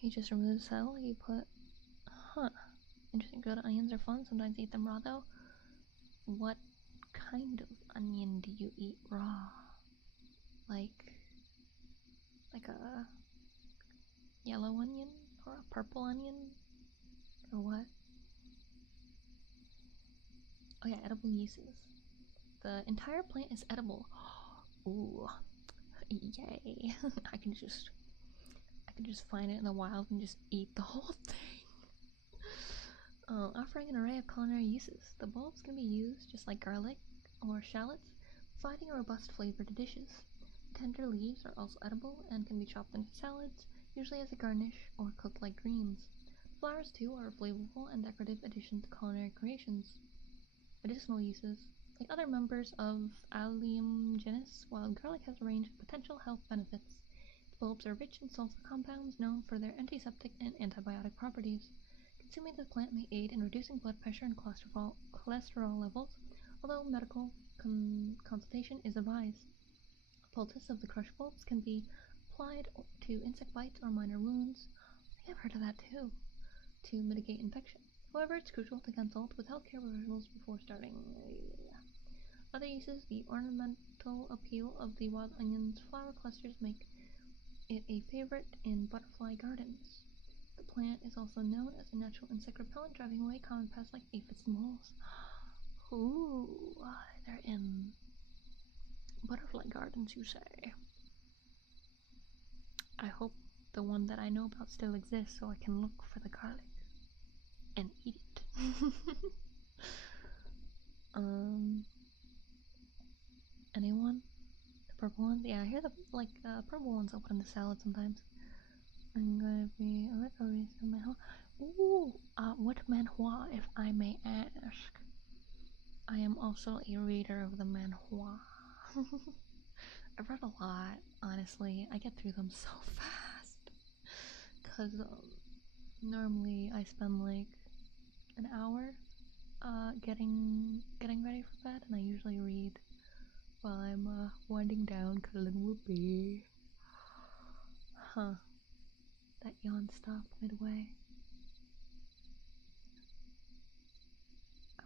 You just remove the cell, you put, interesting. Grilled onions are fun, sometimes eat them raw though. What kind of onion do you eat raw? Like a yellow onion? Or a purple onion? Or what? Oh yeah, edible uses. The entire plant is edible. Ooh. Yay. I can just find it in the wild and just eat the whole thing. Offering an array of culinary uses. The bulbs can be used just like garlic or shallots, providing a robust flavor to dishes. Tender leaves are also edible and can be chopped into salads, usually as a garnish or cooked like greens. Flowers too are a flavorful and decorative addition to culinary creations. Medicinal uses. Like other members of Allium genus, wild garlic has a range of potential health benefits. Its bulbs are rich in sulfur compounds known for their antiseptic and antibiotic properties. Consuming the plant may aid in reducing blood pressure and cholesterol levels, although medical consultation is advised. Poultice of the crushed bulbs can be applied to insect bites or minor wounds. I think I've heard of that too. To mitigate infection. However, it's crucial to consult with healthcare professionals before starting. Other uses, the ornamental appeal of the wild onion's flower clusters make it a favorite in butterfly gardens. The plant is also known as a natural insect repellent, driving away common pests like aphids and moles. Ooh, they're in butterfly gardens, you say? I hope the one that I know about still exists so I can look for the garlic and eat it. Anyone? The purple ones? Yeah, I hear the purple ones I put in the salad sometimes. I'm gonna be a little reason manhua. Ooh, what manhua, if I may ask? I am also a reader of the manhua. I've read a lot, honestly. I get through them so fast. Cause normally I spend like an hour getting ready for bed, and I usually read while I'm winding down, cuddling Whoopi. Huh. That yawn stopped midway.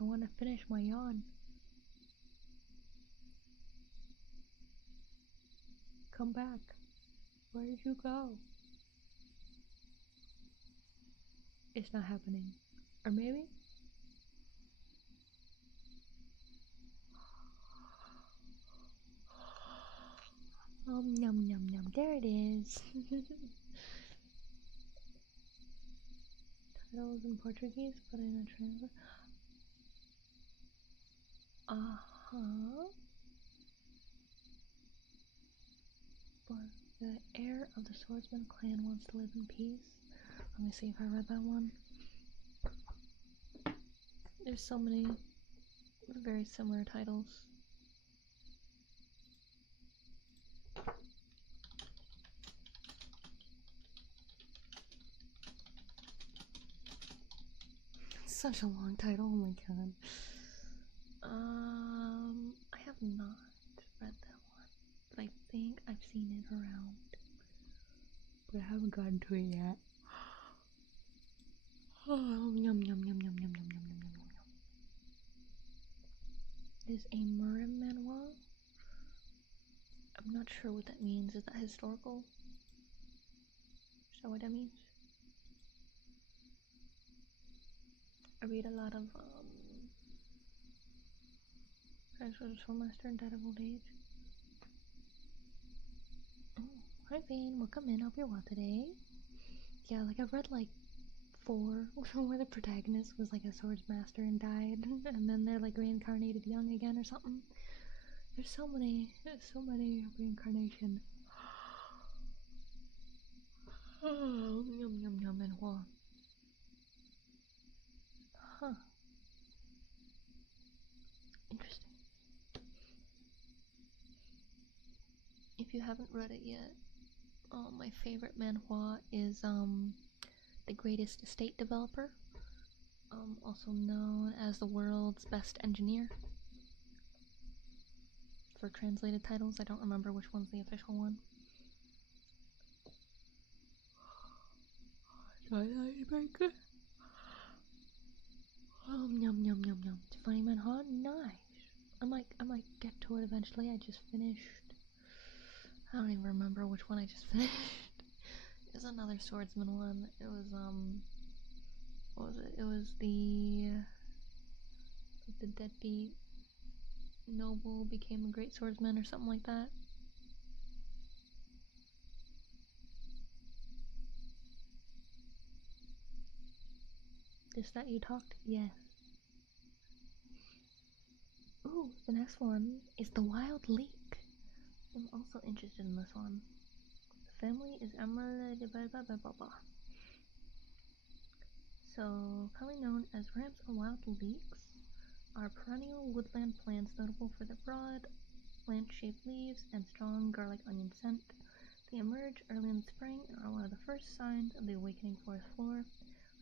I want to finish my yawn. Come back. Where did you go? It's not happening. Or maybe? Yum yum yum. There it is. Titles in Portuguese, but in a translation. But the heir of the swordsman clan wants to live in peace. Let me see if I read that one. There's so many very similar titles. Such a long title, oh my god. I have not read that one, but I think I've seen it around. But I haven't gotten to it yet. Oh, yum yum yum yum yum yum yum yum yum yum yum. It is a Murim manual. I'm not sure what that means. Is that historical? Is that what that means? I read a lot of Master and Died of Old Age. Oh, hi Vane, welcome in, hope you're well today. Yeah, like I've read like 4 where the protagonist was like a swords master and died, and then they're like reincarnated young again or something. There's so many reincarnation. Oh, yum yum yum and what? Huh. Interesting. If you haven't read it yet, my favorite manhwa is The Greatest Estate Developer, also known as the world's best engineer. For translated titles, I don't remember which one's the official one. Very good. Yum yum yum yum. It's a funny manhwa, nice. I might get to it eventually. I just finished. I don't even remember which one I just finished. It was another swordsman one. It was what was it? It was the deadbeat noble became a great swordsman or something like that. Is that you talked? Yes. Ooh, the next one is The Wild Leek. I'm also interested in this one. The family is So, commonly known as ramps or wild leeks, are perennial woodland plants notable for their broad, plant-shaped leaves and strong garlic onion scent. They emerge early in the spring and are one of the first signs of the awakening forest floor.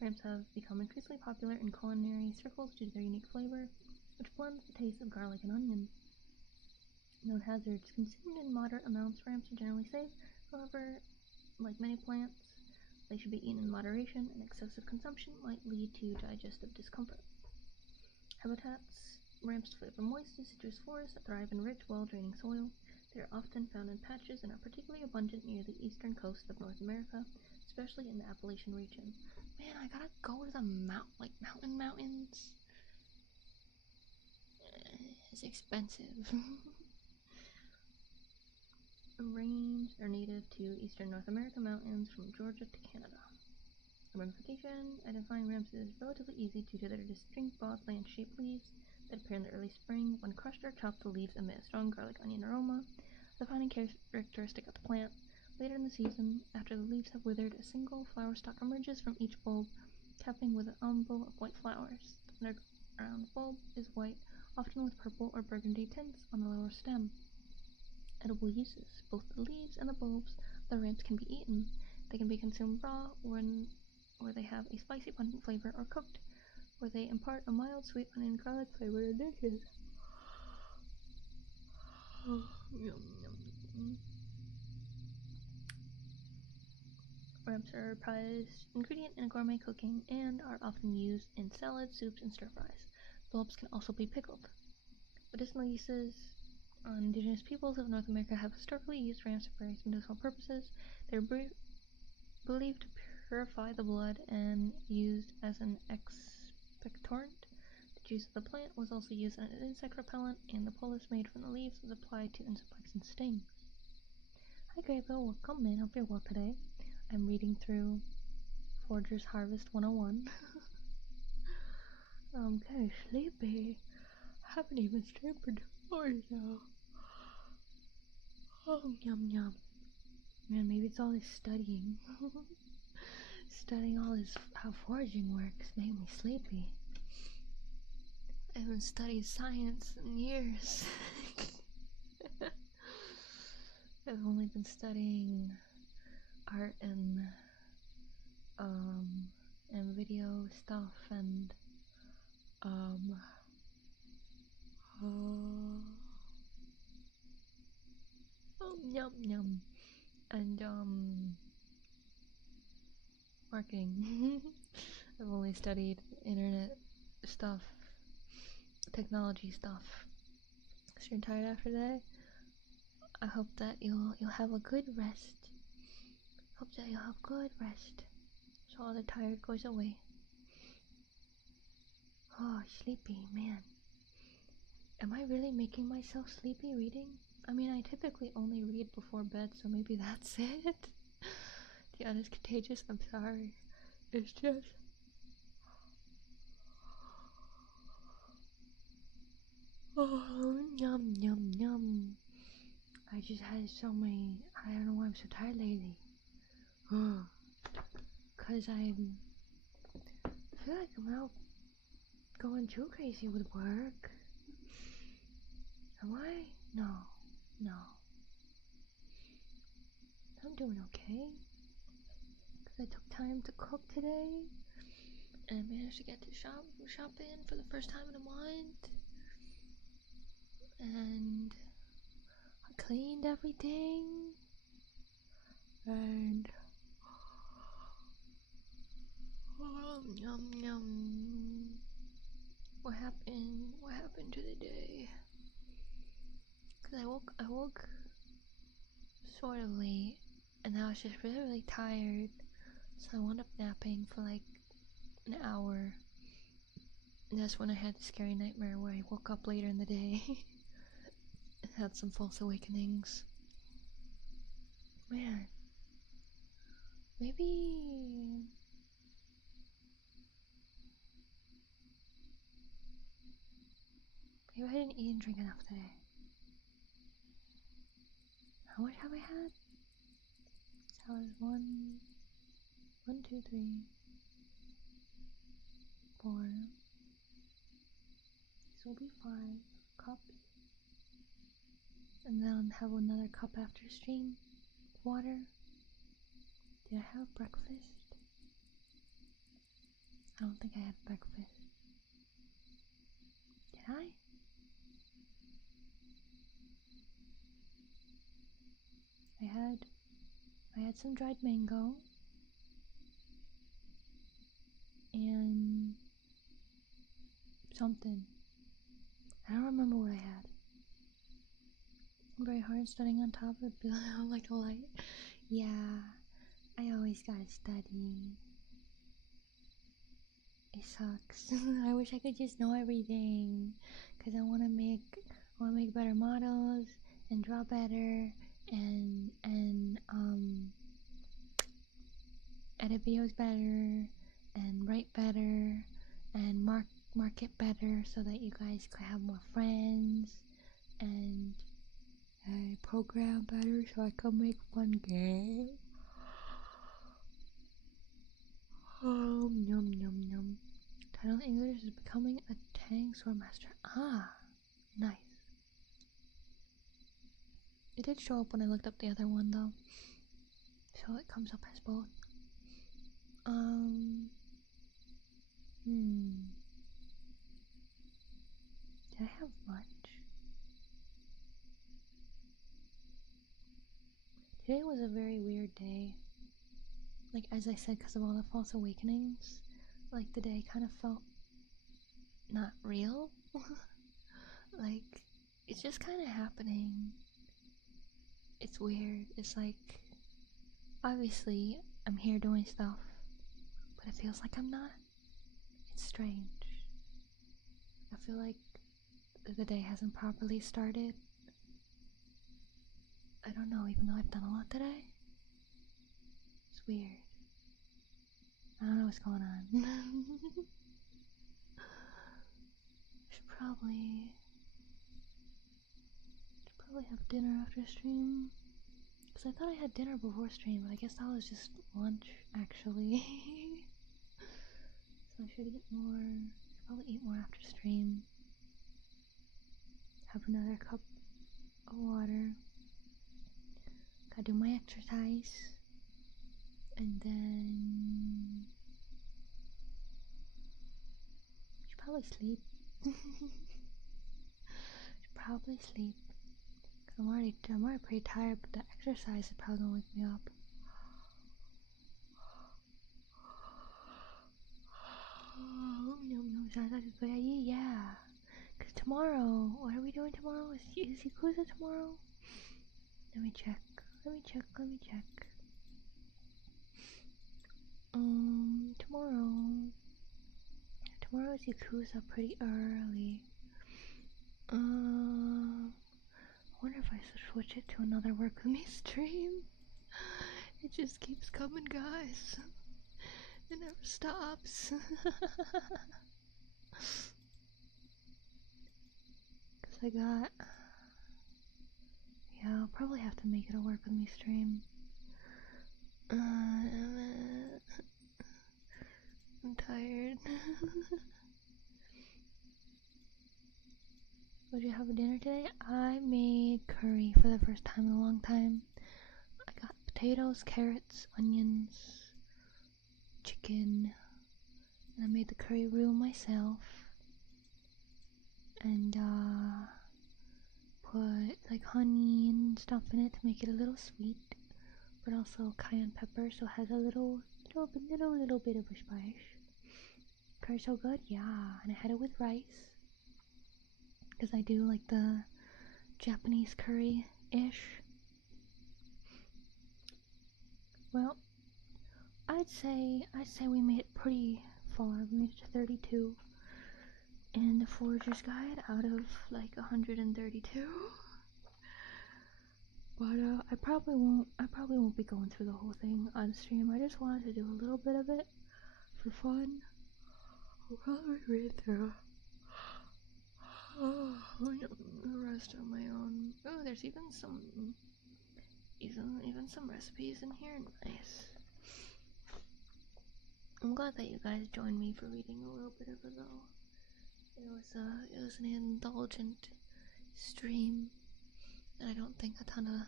Ramps have become increasingly popular in culinary circles due to their unique flavor, which blends the taste of garlic and onion. Known hazards. Consumed in moderate amounts, ramps are generally safe. However, like many plants, they should be eaten in moderation, and excessive consumption might lead to digestive discomfort. Habitats. Ramps favor moist deciduous forests that thrive in rich, well-draining soil. They are often found in patches and are particularly abundant near the eastern coast of North America, especially in the Appalachian region. Man, I gotta go to the mountains. It's expensive. Range are native to eastern North America mountains from Georgia to Canada. Ramification. Identifying ramps is relatively easy due to their distinct broad-land-shaped leaves that appear in the early spring. When crushed or chopped, the leaves emit a strong garlic onion aroma, a defining characteristic of the plant. Later in the season, after the leaves have withered, a single flower stalk emerges from each bulb, capping with an umbel of white flowers. The underground bulb is white, often with purple or burgundy tints on the lower stem. Edible uses. Both the leaves and the bulbs of the ramps can be eaten. They can be consumed raw, where they have a spicy, pungent flavor, or cooked, where they impart a mild, sweet onion garlic flavor to dishes. Ramps are a prized ingredient in gourmet cooking and are often used in salads, soups, and stir-fries. Bulbs can also be pickled. Medicinal uses. Indigenous peoples of North America have historically used ramps for various medicinal purposes. They're believed to purify the blood and used as an expectorant. The juice of the plant was also used as an insect repellent, and the poultice made from the leaves was applied to insect bites and stings. Hi Gravo, welcome in. Hope you're well today. I'm reading through Foragers Harvest 101. I'm kind of sleepy. I haven't even slept for 2 hours now. Oh, yum yum. Man, maybe it's all this studying. Studying all this, how foraging works, made me sleepy. I haven't studied science in years. I've only been studying art and video stuff and yum yum and marketing. I've only studied internet stuff, technology stuff. So you're tired after that? I hope that you'll have a good rest. Hope that you'll have good rest, so all the tired goes away. Oh, sleepy, man. Am I really making myself sleepy reading? I mean, I typically only read before bed, so maybe that's it. The yawn is contagious, I'm sorry. It's just... Oh, yum, yum, yum. I just had so many... I don't know why I'm so tired lately. Cause I feel like I'm out going too crazy with work. Am I? No. I'm doing okay. Cause I took time to cook today, and I managed to get to shop in for the first time in a month, and I cleaned everything, and yum yum. What happened to the day? Cause I woke sort of late, and I was just really tired, so I wound up napping for like an hour, and that's when I had the scary nightmare where I woke up later in the day and had some false awakenings. Man, maybe I didn't eat and drink enough today. How much have I had? So that was 1, 2, 3, 4. This will be 5 cups. And then I'll have another cup after stream. Water. Did I have breakfast? I don't think I had breakfast. Did I? I had some dried mango and something. I don't remember what I had. Very hard studying on top of it, like a light. Yeah, I always gotta study. It sucks. I wish I could just know everything, cause I wanna make better models and draw better and edit videos better and write better and market better so that you guys could have more friends and program better so I can make fun games. Yum yum yum. Title English is becoming a Tang Sword Master. Ah, nice. It did show up when I looked up the other one though, so it comes up as both. Did I have lunch? Today was a very weird day. Like, as I said, because of all the false awakenings, like, the day kind of felt not real. Like, it's just kind of happening. It's weird. It's like, obviously, I'm here doing stuff, but it feels like I'm not. It's strange. I feel like the day hasn't properly started. I don't know, even though I've done a lot today. It's weird. I don't know what's going on. should probably have dinner after stream. Because I thought I had dinner before stream, but I guess that was just lunch, actually. So I should eat more. Should probably eat more after stream. Have another cup of water. Gotta do my exercise. And then should probably sleep. Should probably sleep. I'm already pretty tired, but the exercise is probably gonna wake me up. Yeah. Cause tomorrow, what are we doing tomorrow? Is Yakuza tomorrow? Let me check. Tomorrow is Yakuza pretty early. I wonder if I should switch it to another work with me stream. It just keeps coming, guys. It never stops. Cause I got... Yeah, I'll probably have to make it a work with me stream. I'm tired. What did you have for dinner today? I made curry for the first time in a long time. I got potatoes, carrots, onions, chicken, and I made the curry roux myself. And put like honey and stuff in it to make it a little sweet, but also cayenne pepper, so it has a little bit of a spice. Curry so good, yeah. And I had it with rice, because I do like the Japanese curry-ish. Well, I'd say we made it pretty far. We made it to 32 in the Foragers guide out of like 132. But I probably won't be going through the whole thing on stream. I just wanted to do a little bit of it for fun. I'll probably read through the rest on my own. Oh, there's even some recipes in here. Nice. I'm glad that you guys joined me for reading a little bit of it though. It was an indulgent stream, and I don't think a ton of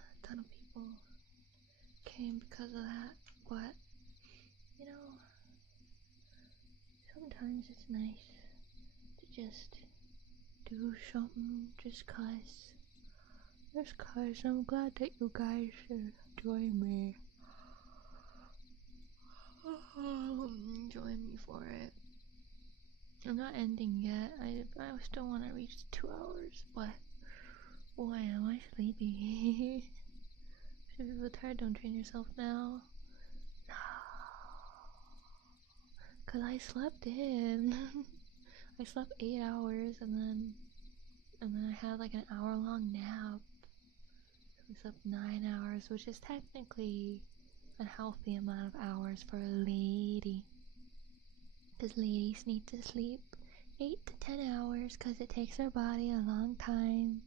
people came because of that. But you know, sometimes it's nice to just do something just 'cause. Just cause I'm glad that you guys join me. Join me for it. I'm not ending yet. I still want to reach 2 hours, but boy, am I sleepy. If you feel tired, don't train yourself now. No. Cause I slept in. I slept 8 hours and then I had like an hour-long nap. I slept 9 hours, which is technically a healthy amount of hours for a lady. Because ladies need to sleep 8 to 10 hours because it takes their body a long time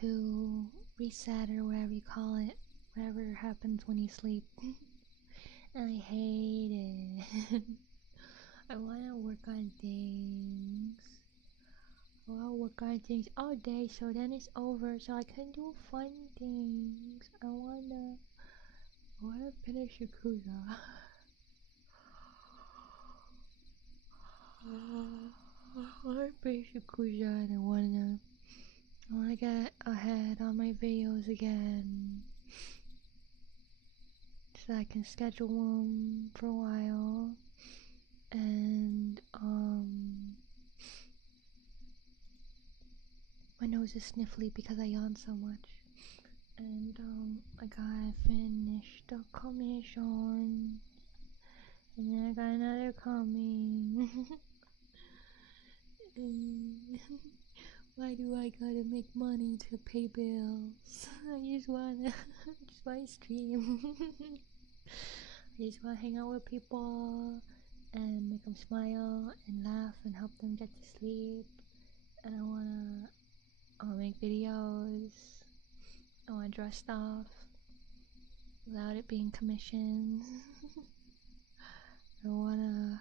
to reset, or whatever you call it, whatever happens when you sleep. And I hate it. I want to work on things. I want to work on things all day, so then it's over, so I can do fun things. I wanna finish Yakuza. I wanna finish Yakuza, and I wanna get ahead on my videos again, so I can schedule them for a while. And my nose is sniffly because I yawn so much. And I gotta finish the commission, and then I got another coming. Why do I gotta make money to pay bills? I just wanna stream. I just wanna hang out with people and make them smile and laugh and help them get to sleep. And I wanna make videos. I wanna dress stuff without it being commissioned. I wanna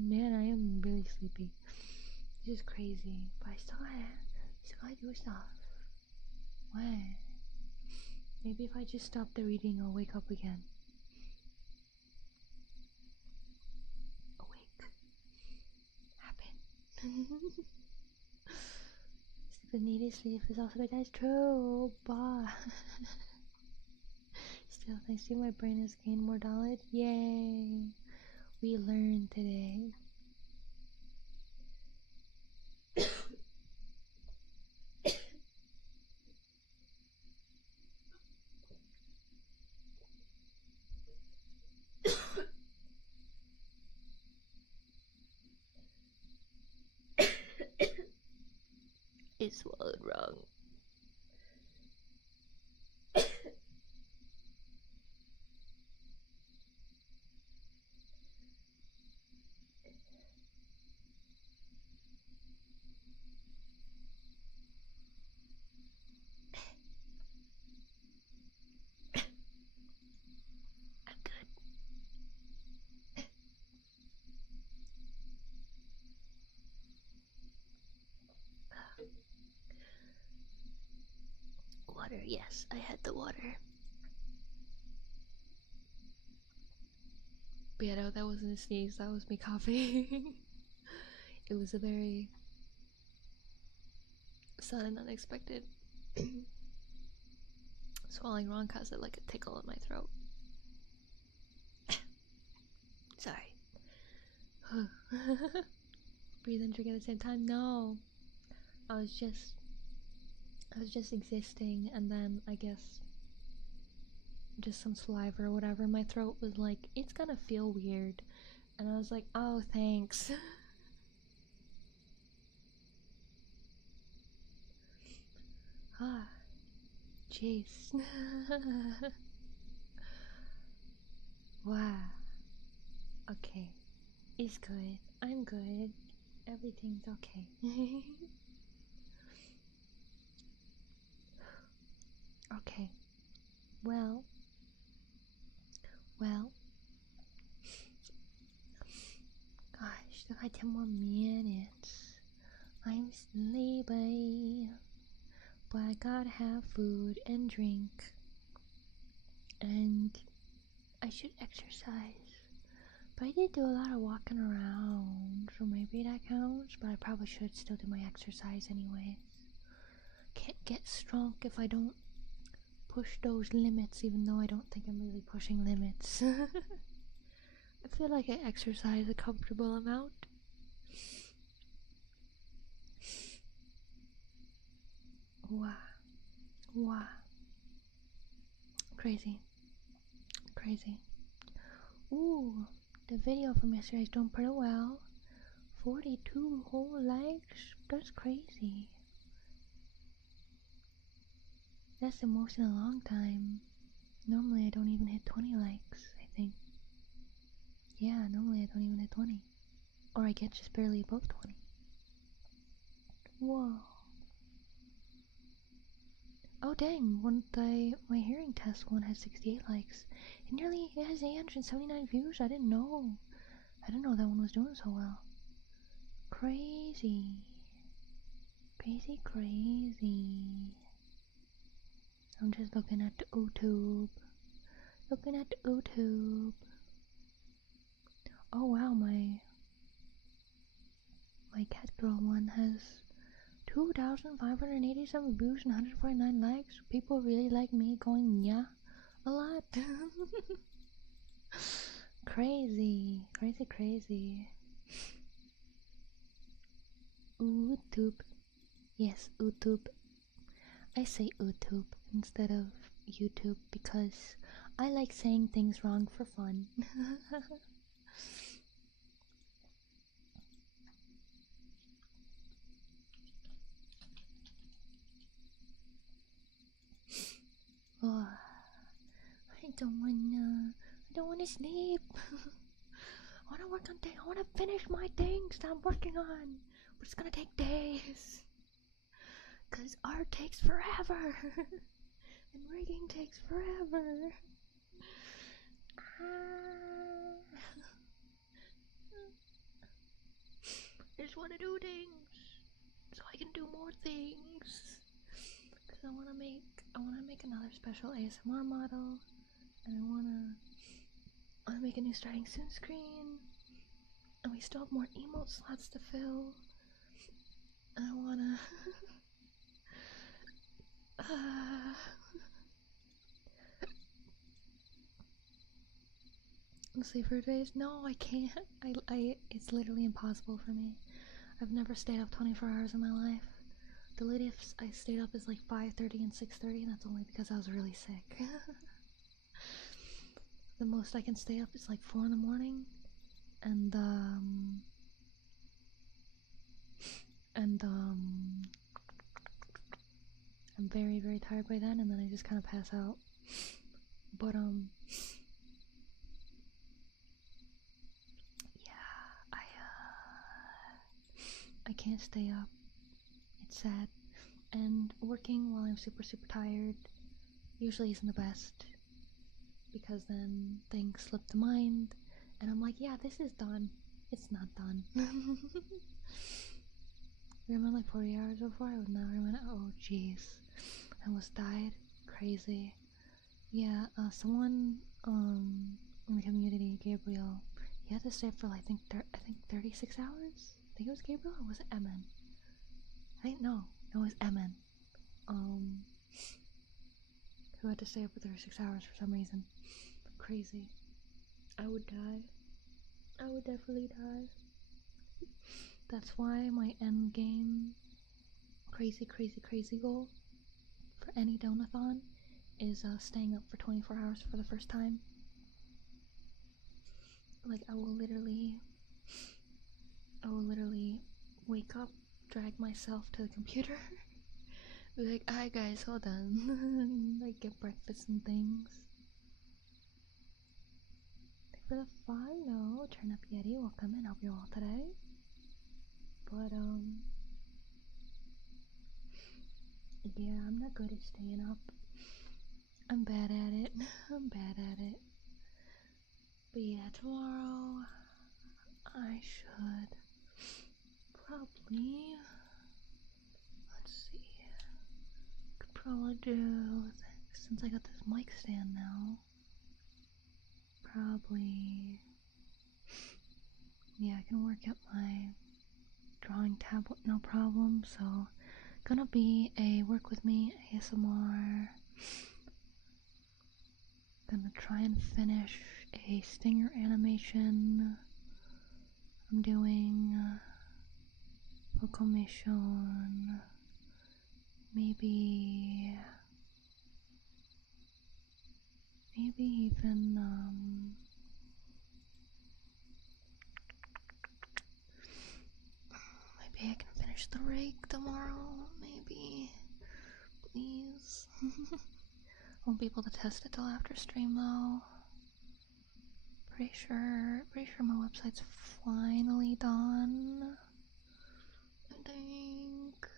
man, I am really sleepy. This is crazy, but I still gotta do stuff. What? Maybe if I just stop the reading, I'll wake up again. Awake. Happen. The needed sleep is also good. That's true, but still, thanks to my brain has gained more knowledge. Yay! We learned today. It swallowed wrong. Water, yes, I had the water. But yeah, no, that wasn't a sneeze, that was me coughing. It was a very sudden, unexpected swallowing wrong caused it like a tickle in my throat. Sorry. Breathe and drink at the same time? No. I was just existing, and then I guess just some saliva or whatever. My throat was like, it's gonna feel weird, and I was like, oh, thanks. Ah, jeez. Wow. Okay, it's good. I'm good. Everything's okay. Okay. Well. Gosh, still got 10 more minutes. I'm sleepy, but I gotta have food and drink, and I should exercise But I did do a lot of walking around, so maybe that counts, but I probably should still do my exercise anyways. Can't get strong if I don't push those limits, even though I don't think I'm really pushing limits. I feel like I exercise a comfortable amount. Wow. Wow. Crazy. Crazy. Ooh, the video from yesterday is doing pretty well. 42 whole likes. That's crazy. That's the most in a long time. Normally I don't even hit 20 likes, I think. Yeah, normally I don't even hit 20. Or I get just barely above 20. Whoa. Oh dang, my hearing test one has 68 likes. It has 879 views. I didn't know that one was doing so well. Crazy. Crazy, crazy. I'm just looking at the YouTube. Looking at the YouTube. Oh wow, my cat girl one has 2,587 views and 149 likes. People really like me going yeah a lot. Crazy, crazy, crazy. YouTube. Yes, YouTube. I say YouTube instead of YouTube because I like saying things wrong for fun. Oh, I don't wanna sleep. I wanna work on things. I wanna finish my things that I'm working on. But it's gonna take days. Cause art takes forever. And rigging takes forever. I just wanna do things. So I can do more things. Cause I wanna make another special ASMR model. And I wanna make a new starting soon screen. And we still have more emote slots to fill. And I wanna sleep for days. No, I can't. It's literally impossible for me. I've never stayed up 24 hours in my life. The latest I stayed up is like 5:30 and 6:30, and that's only because I was really sick. The most I can stay up is like 4 in the morning, and I'm very, very tired by then, and then I just kind of pass out. But yeah, I can't stay up. It's sad, and working while I'm super, super tired usually isn't the best, because then things slip to mind, and I'm like, yeah, this is done. It's not done. Remember like 40 hours before? I would never remember. Oh jeez, I almost died. Crazy. Yeah, someone in the community, Gabriel, he had to stay up for like, I think 36 hours? I think it was Gabriel, or was it Emin? No, it was Emin. Who had to stay up for 36 hours for some reason. Crazy. I would die. I would definitely die. That's why my end game crazy, crazy, crazy goal for any donathon is staying up for 24 hours for the first time. Like, I will literally wake up, drag myself to the computer, be like, hi guys, hold on. Like, get breakfast and things. Thank you for the follow. Turn up Yeti, welcome and hope you're all today. But yeah, I'm not good at staying up. I'm bad at it. I'm bad at it. But yeah, tomorrow I should probably, let's see, could probably do, since I got this mic stand now, probably Yeah, I can work at my drawing tab with no problem, so gonna be a work with me ASMR. Gonna try and finish a stinger animation I'm doing, proclamation, maybe even, maybe I can finish the rake tomorrow, maybe, please. Won't be able to test it till after stream though. Pretty sure my website's finally done. I think. I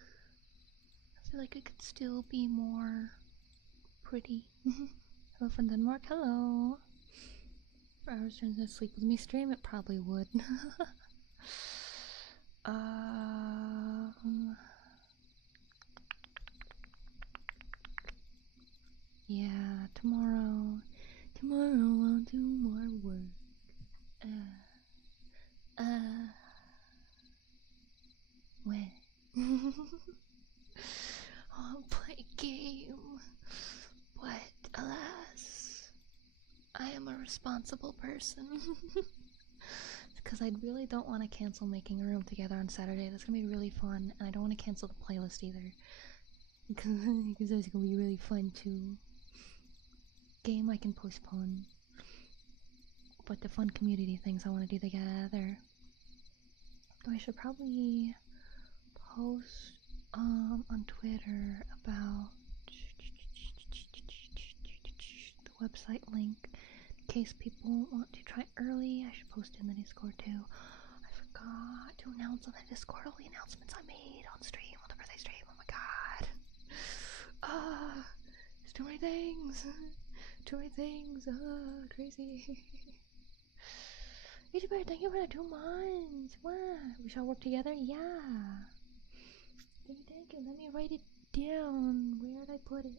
feel like it could still be more pretty. Hello from Denmark, hello. For hours during the Sleep With Me stream, it probably would. Yeah, tomorrow I'll do more work. When? I'll play a game, but alas, I am a responsible person. Because I really don't want to cancel making a room together on Saturday. That's gonna be really fun, and I don't want to cancel the playlist either. Because that's gonna be really fun too. Game I can postpone, but the fun community things I want to do together. I should probably post on Twitter about the website link in case people want to try early. I should post in the Discord too. I forgot to announce on the Discord all the announcements I made on stream, on the birthday stream. Oh my god. There's too many things. Too many things. Crazy. Beatrice, thank you for the 2 months. Wow. We shall work together? Yeah. Thank you. Let me write it down. Where did I put it?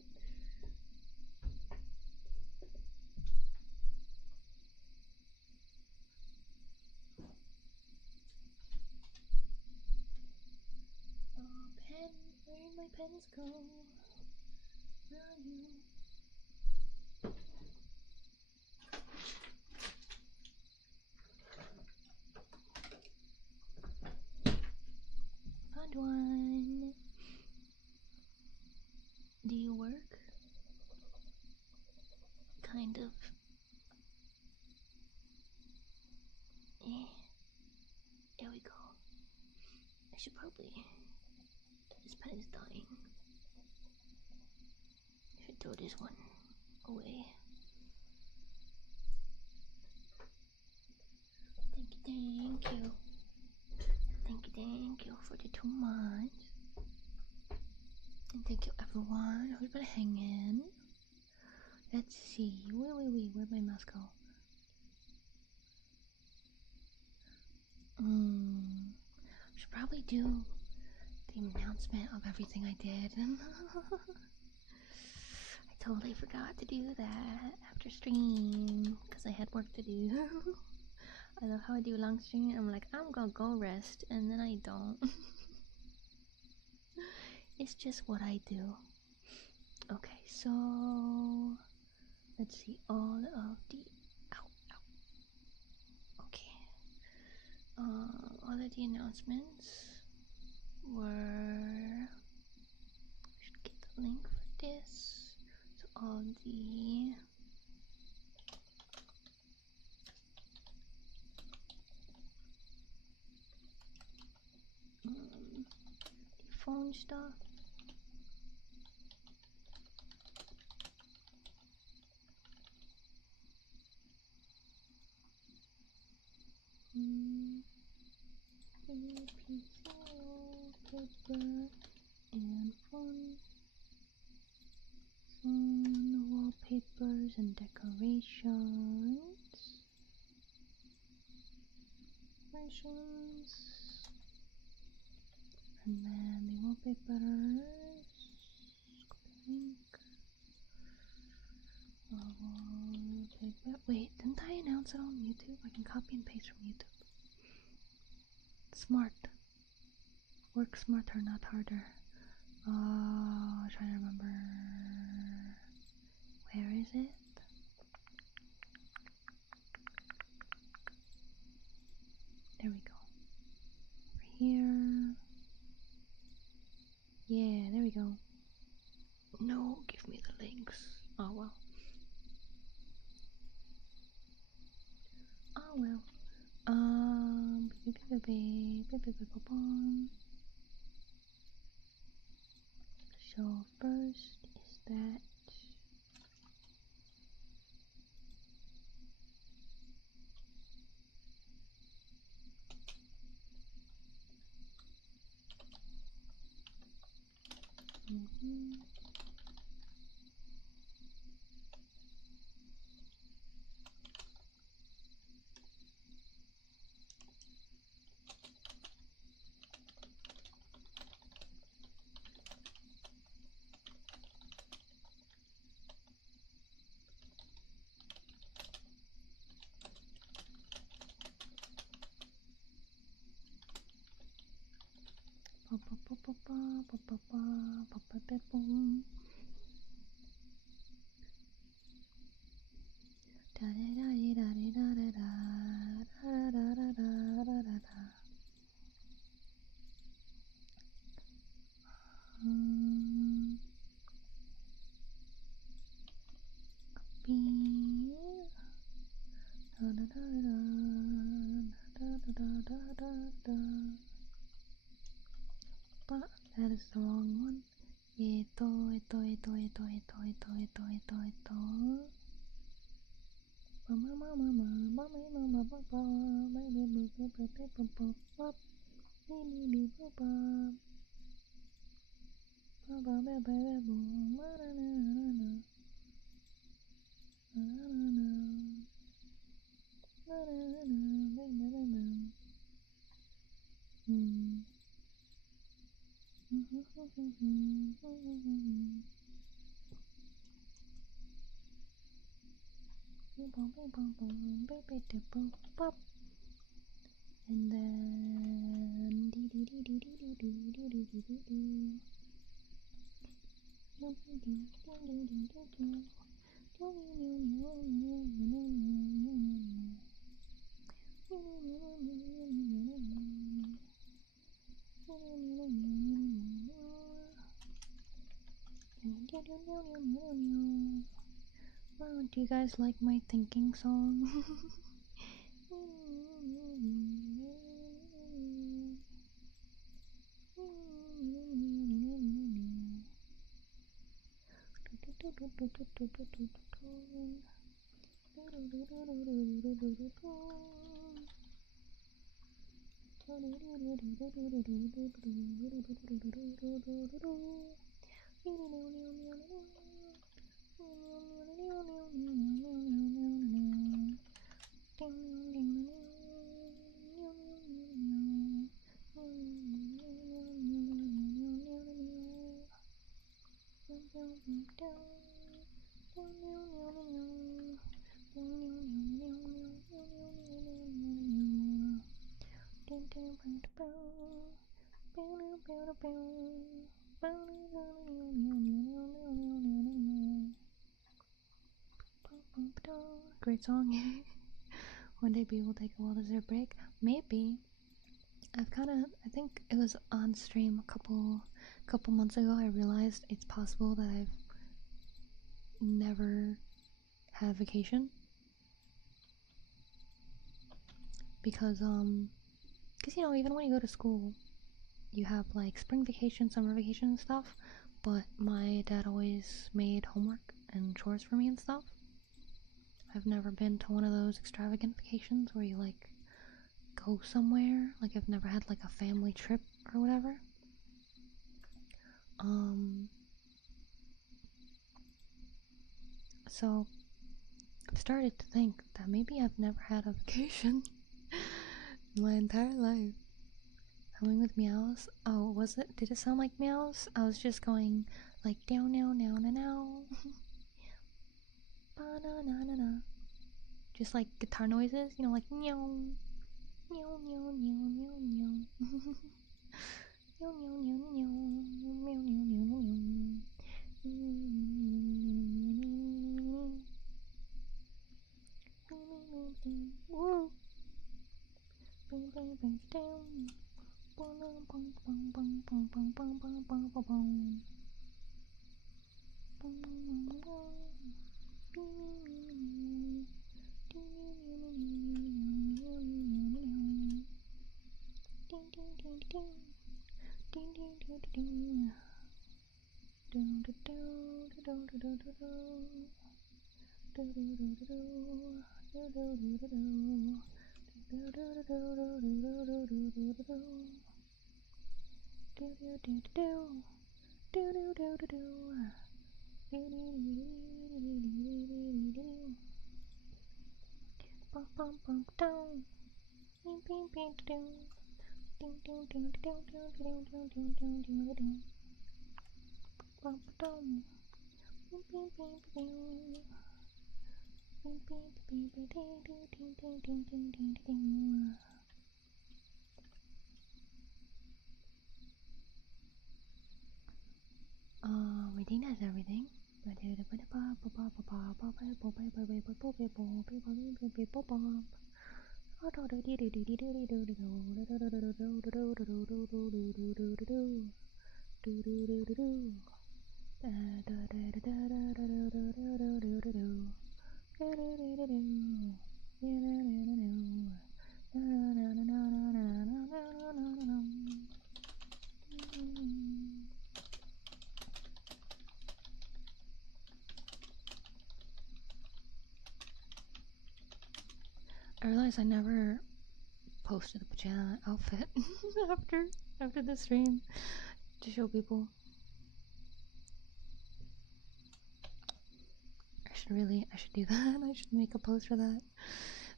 Pen. Where did my pens go? Where are you? Found one. Do you work? Kind of. There we go. I should probably. This pen is dying. I should throw this one away. Thank you. Thank you for the 2 months. And thank you everyone who's been hanging. Let's see. Where'd my mouse go? Should probably do the announcement of everything I did. I totally forgot to do that after stream because I had work to do. I love how I do long stream and I'm like, I'm gonna go rest, and then I don't. It's just what I do. Okay, so let's see all of the okay. All of the announcements were. Should get the link for this. So all the phone stuff. Paper and phone wallpapers and decorations. And then the wallpapers. Link. We'll take that. Wait, didn't I announce it on YouTube? I can copy and paste from YouTube. smart. Work smarter, not harder. Trying to remember. Where is it? There we go. Over here. Yeah, there we go. No, give me the links. Oh well. Oh well. So first is that. But that is the wrong one. Eto. And then do you guys like my thinking song? Great song. One day we will take a well-deserved break. Maybe. I think it was on stream a couple months ago. I realized it's possible that I've never had a vacation because you know, even when you go to school, you have like spring vacation, summer vacation, and stuff. But my dad always made homework and chores for me and stuff. I've never been to one of those extravagant vacations where you like go somewhere. Like I've never had like a family trip or whatever. So I've started to think that maybe I've never had a vacation my entire life. Coming with meows. Oh, was it? Did it sound like meows? I was just going like down now now now now. Ba na na na na. Just like guitar noises, you know, like meow Meow meow meow meow meow. Meow meow meow meow meow meow meow meow. Woo. Bing bing bing down. Bong bong bong bong bong bong bong bong bong bong bong. Bong bong bong. Bing. Ding ding ding ding. Ding ding ding ding. Ding ding ding ding ding ding. We think that's everything. I realized I never posted the pajama outfit after the stream to show people. I should do that. I should make a post for that.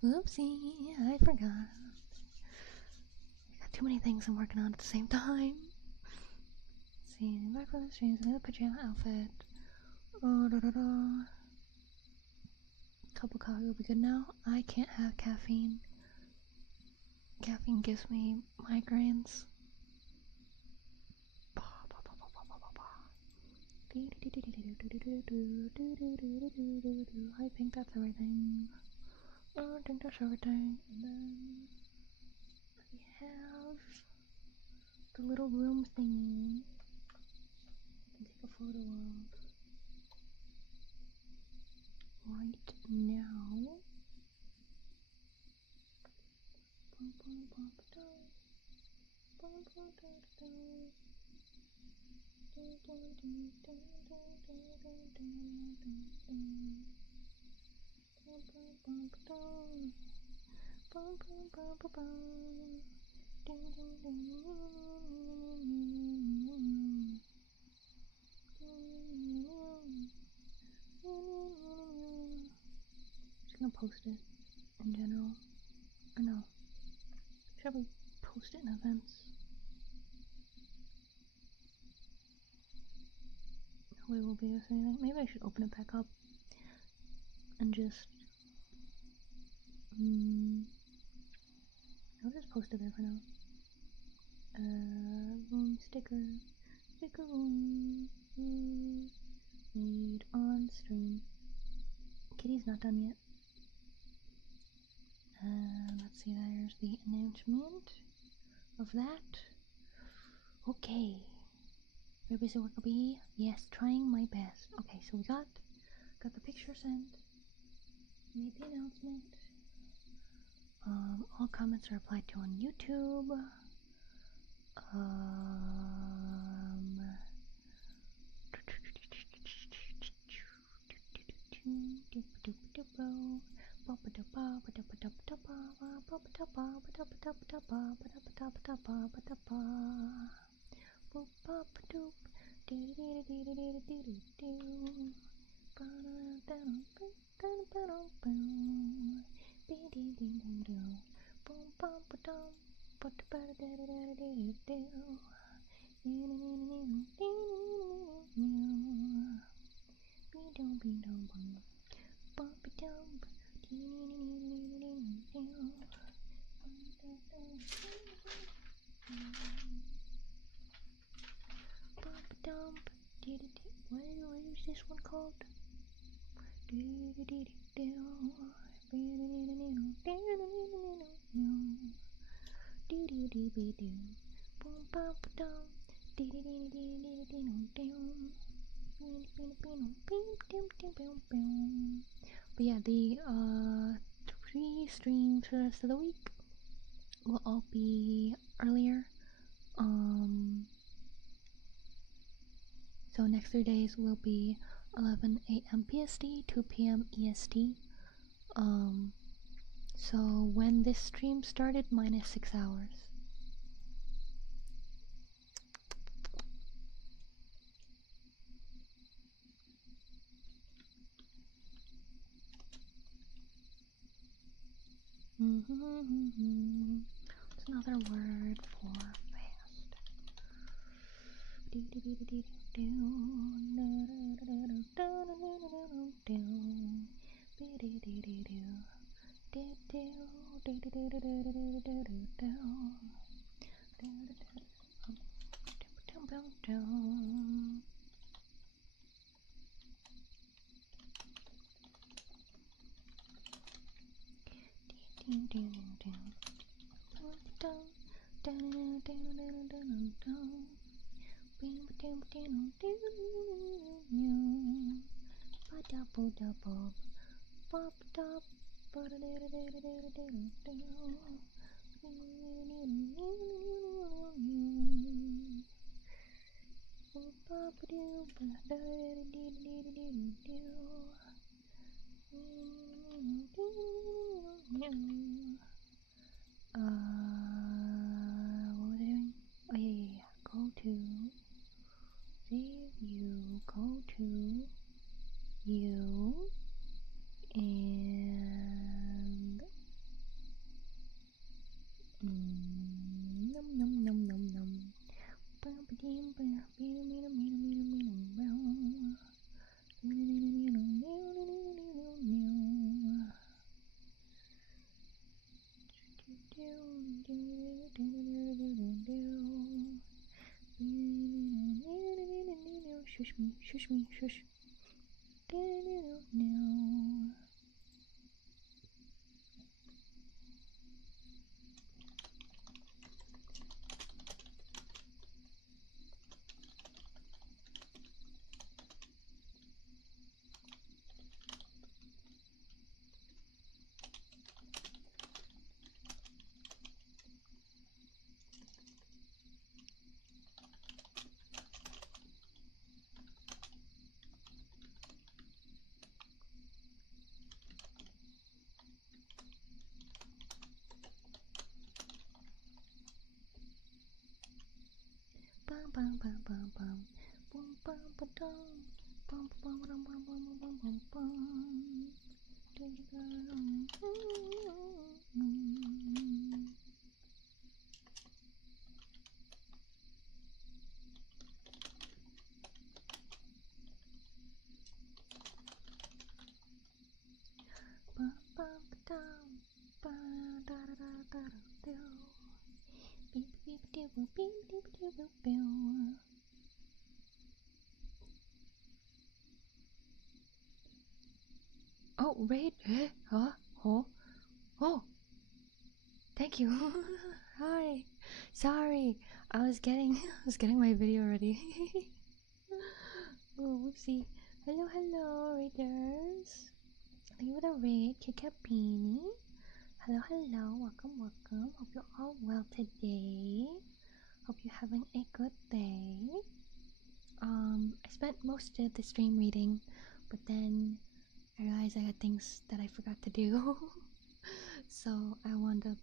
Oopsie, I forgot. I got too many things I'm working on at the same time. Let's see, back from the streams, another pajama outfit. Oh, da da da. Cup of coffee will be good now. I can't have caffeine. Caffeine gives me migraines. I think that's everything. I think that's everything. And then we have the little room thingy. I can take a photo of right now. Just gonna post it in general. Or no. Should we post it in events? We will be saying maybe I should open it back up and just I'll just post it there for now. Room sticker room made on stream. Kitty's not done yet. Let's see, there's the announcement of that. Okay. Where is it work be? Yes, trying my best. Okay, so we got the picture sent. Made the announcement. All comments are applied to on YouTube. What is this one called? But yeah, the 3 streams for the rest of the week will all be earlier. So next 3 days will be 11 a.m. PST, 2 p.m. EST. So when this stream started, minus 6 hours. What's another word for fast? What was I doing? Oh yeah. Go to review. Go to you and num num num num num. Shush me, shush. Oh, raid? Huh? Oh, thank you. Hi. Sorry, I was getting my video ready. Oh, whoopsie. Hello, raiders. Thank you for the raid, Kikapini. Hello, welcome. Hope you're all well today. Hope you're having a good day. I spent most of the stream reading, but then I realized I had things that I forgot to do. So I wound up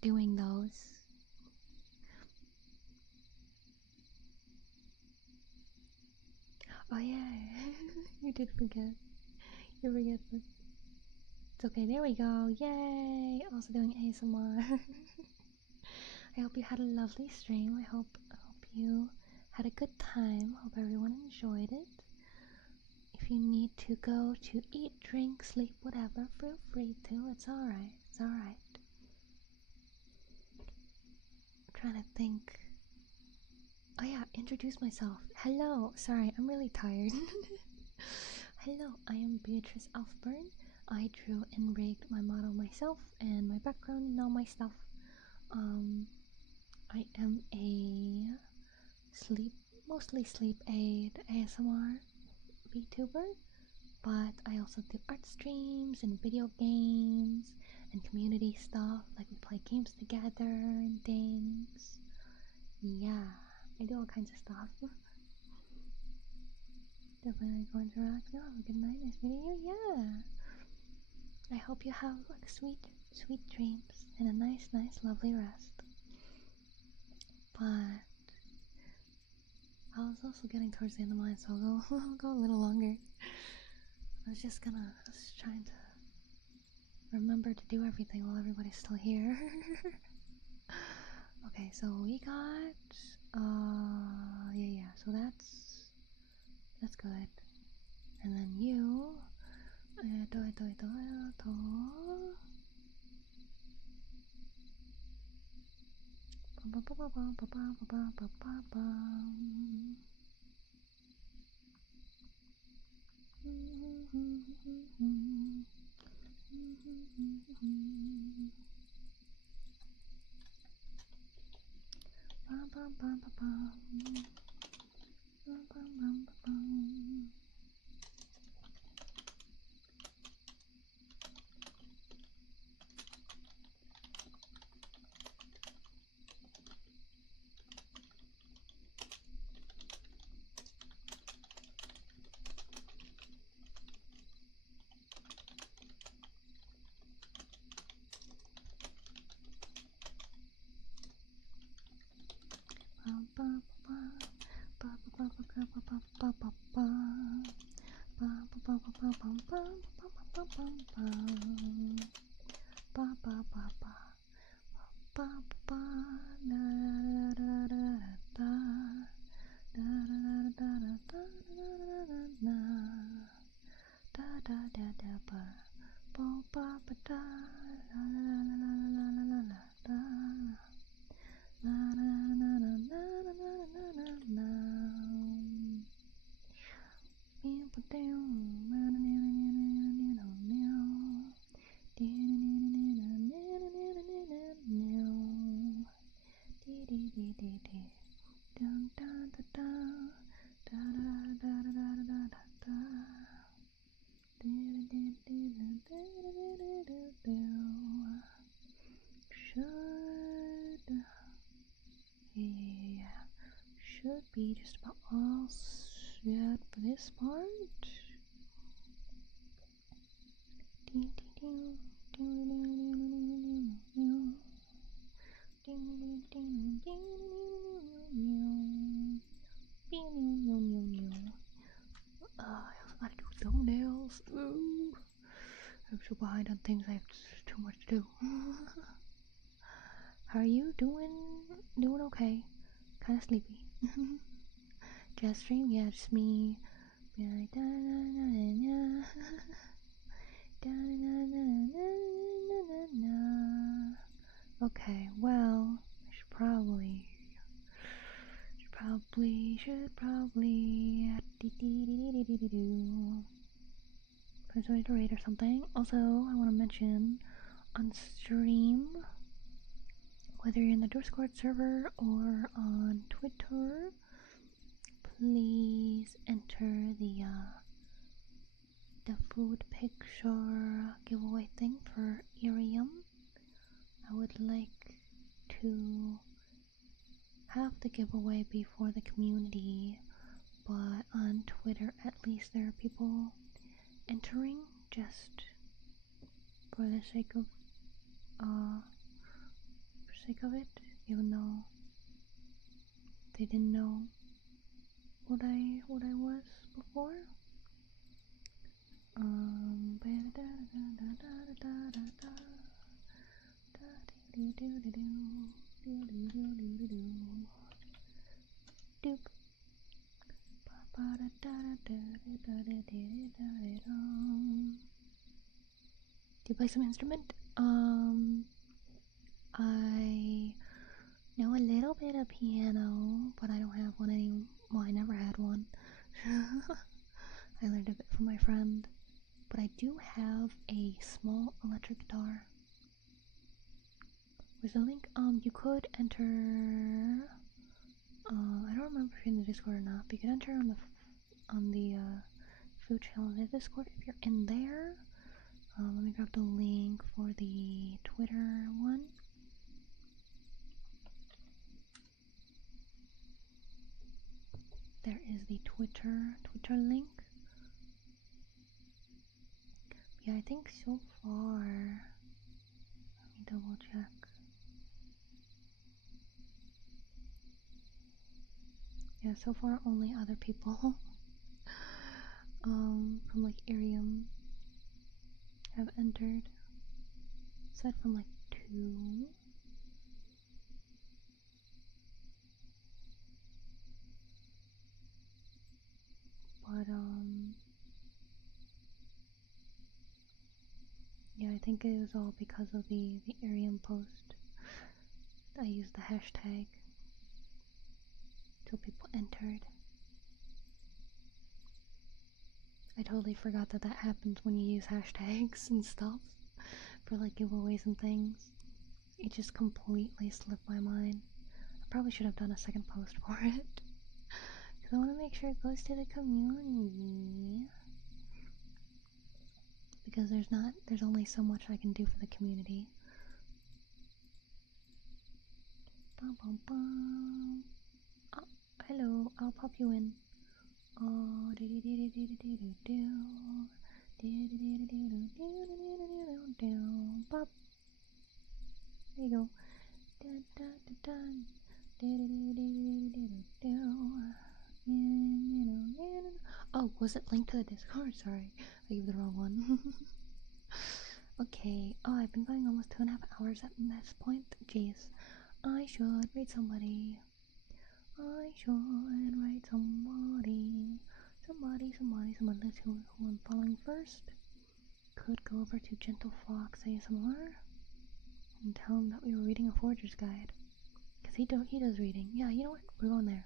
doing those. Oh yeah, you did forget. You forget this. It's okay, there we go. Yay! Also doing ASMR. I hope you had a lovely stream. I hope you had a good time. Hope everyone enjoyed it. If you need to go to eat, drink, sleep, whatever, feel free to. It's alright. It's alright. I'm trying to think Oh yeah, introduce myself. Hello. Sorry, I'm really tired. Hello, I am Beatrice Alfbern. I drew and rigged my model myself and my background and all my stuff. I am a mostly sleep aid ASMR VTuber, but I also do art streams and video games and community stuff, like we play games together and things. Yeah, I do all kinds of stuff. Definitely going to relax now. Have a good night. Nice meeting you. Yeah. I hope you have like sweet dreams and a nice, lovely rest. But I was also getting towards the end of mine, so I'll go a little longer. I was trying to remember to do everything while everybody's still here. Okay, so we got yeah, so that's good. And then you should be just about all set for this part. I also gotta do thumbnails. Ooh. I'm so behind on things. I have too much to do. How are you doing? Doing okay. Kinda sleepy. Just stream, yeah, just me. Okay, well, I should probably find somebody to rate or something. Also, I want to mention on stream, whether you're in the Discord server or on Twitter, please enter the food picture giveaway thing for Irium. I would like to have the giveaway before the community, but on Twitter at least there are people entering just for the sake of it, even though they didn't know what I was before. Do you play some instrument? I Know a little bit of piano, but I don't have one anymore. Well, I never had one. I learned a bit from my friend. But I do have a small electric guitar. Where's the link? You could enter. I don't remember if you're in the Discord or not. But you could enter on the food channel in the Discord if you're in there. Let me grab the link for the Twitter one. There is the Twitter link. Yeah, I think so far. Let me double check. Yeah, so far only other people from like Arium have entered. Aside from like 2. But yeah, I think it was all because of the Arium post. I used the hashtag till people entered. I totally forgot that happens when you use hashtags and stuff for like giveaways and things. It just completely slipped my mind. I probably should have done a second post for it. Because I want to make sure it goes to the community. Because there's only so much I can do for the community. Bum, bum, bum. Oh, hello, I'll pop you in. Oh, there you go. Oh, was it linked to the Discord? Sorry, I gave the wrong one. Okay. Oh, I've been going almost 2.5 hours at this point. Jeez. I should rate somebody. I should rate somebody. Let's see who I'm following first. Could go over to Gentle Fox ASMR and tell him that we were reading a Foragers guide. Because he does reading. Yeah, you know what? We're going there.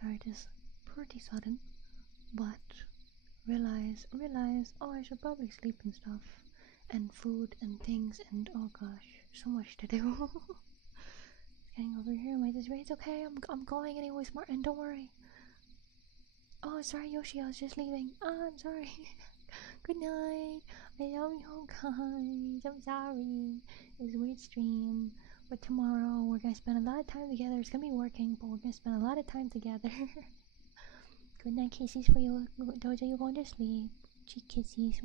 Sorry, just pretty sudden. But realize, oh, I should probably sleep and stuff. And food and things and oh gosh, so much to do. Getting over here, am I just ready? It's okay, I'm going anyways, Martin, don't worry. Oh, sorry, Yoshi, I was just leaving. I'm sorry. Good night. I love you guys. I'm sorry. It was a weird stream. But tomorrow, we're gonna spend a lot of time together. It's gonna be working, but we're gonna spend a lot of time together. Good night, kisses for you. Those of you going to sleep. Cheek kisses.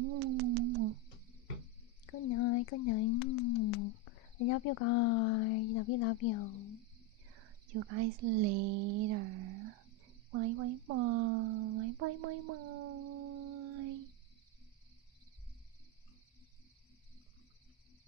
Good night. I love you guys. Love you. See you guys later. Bye.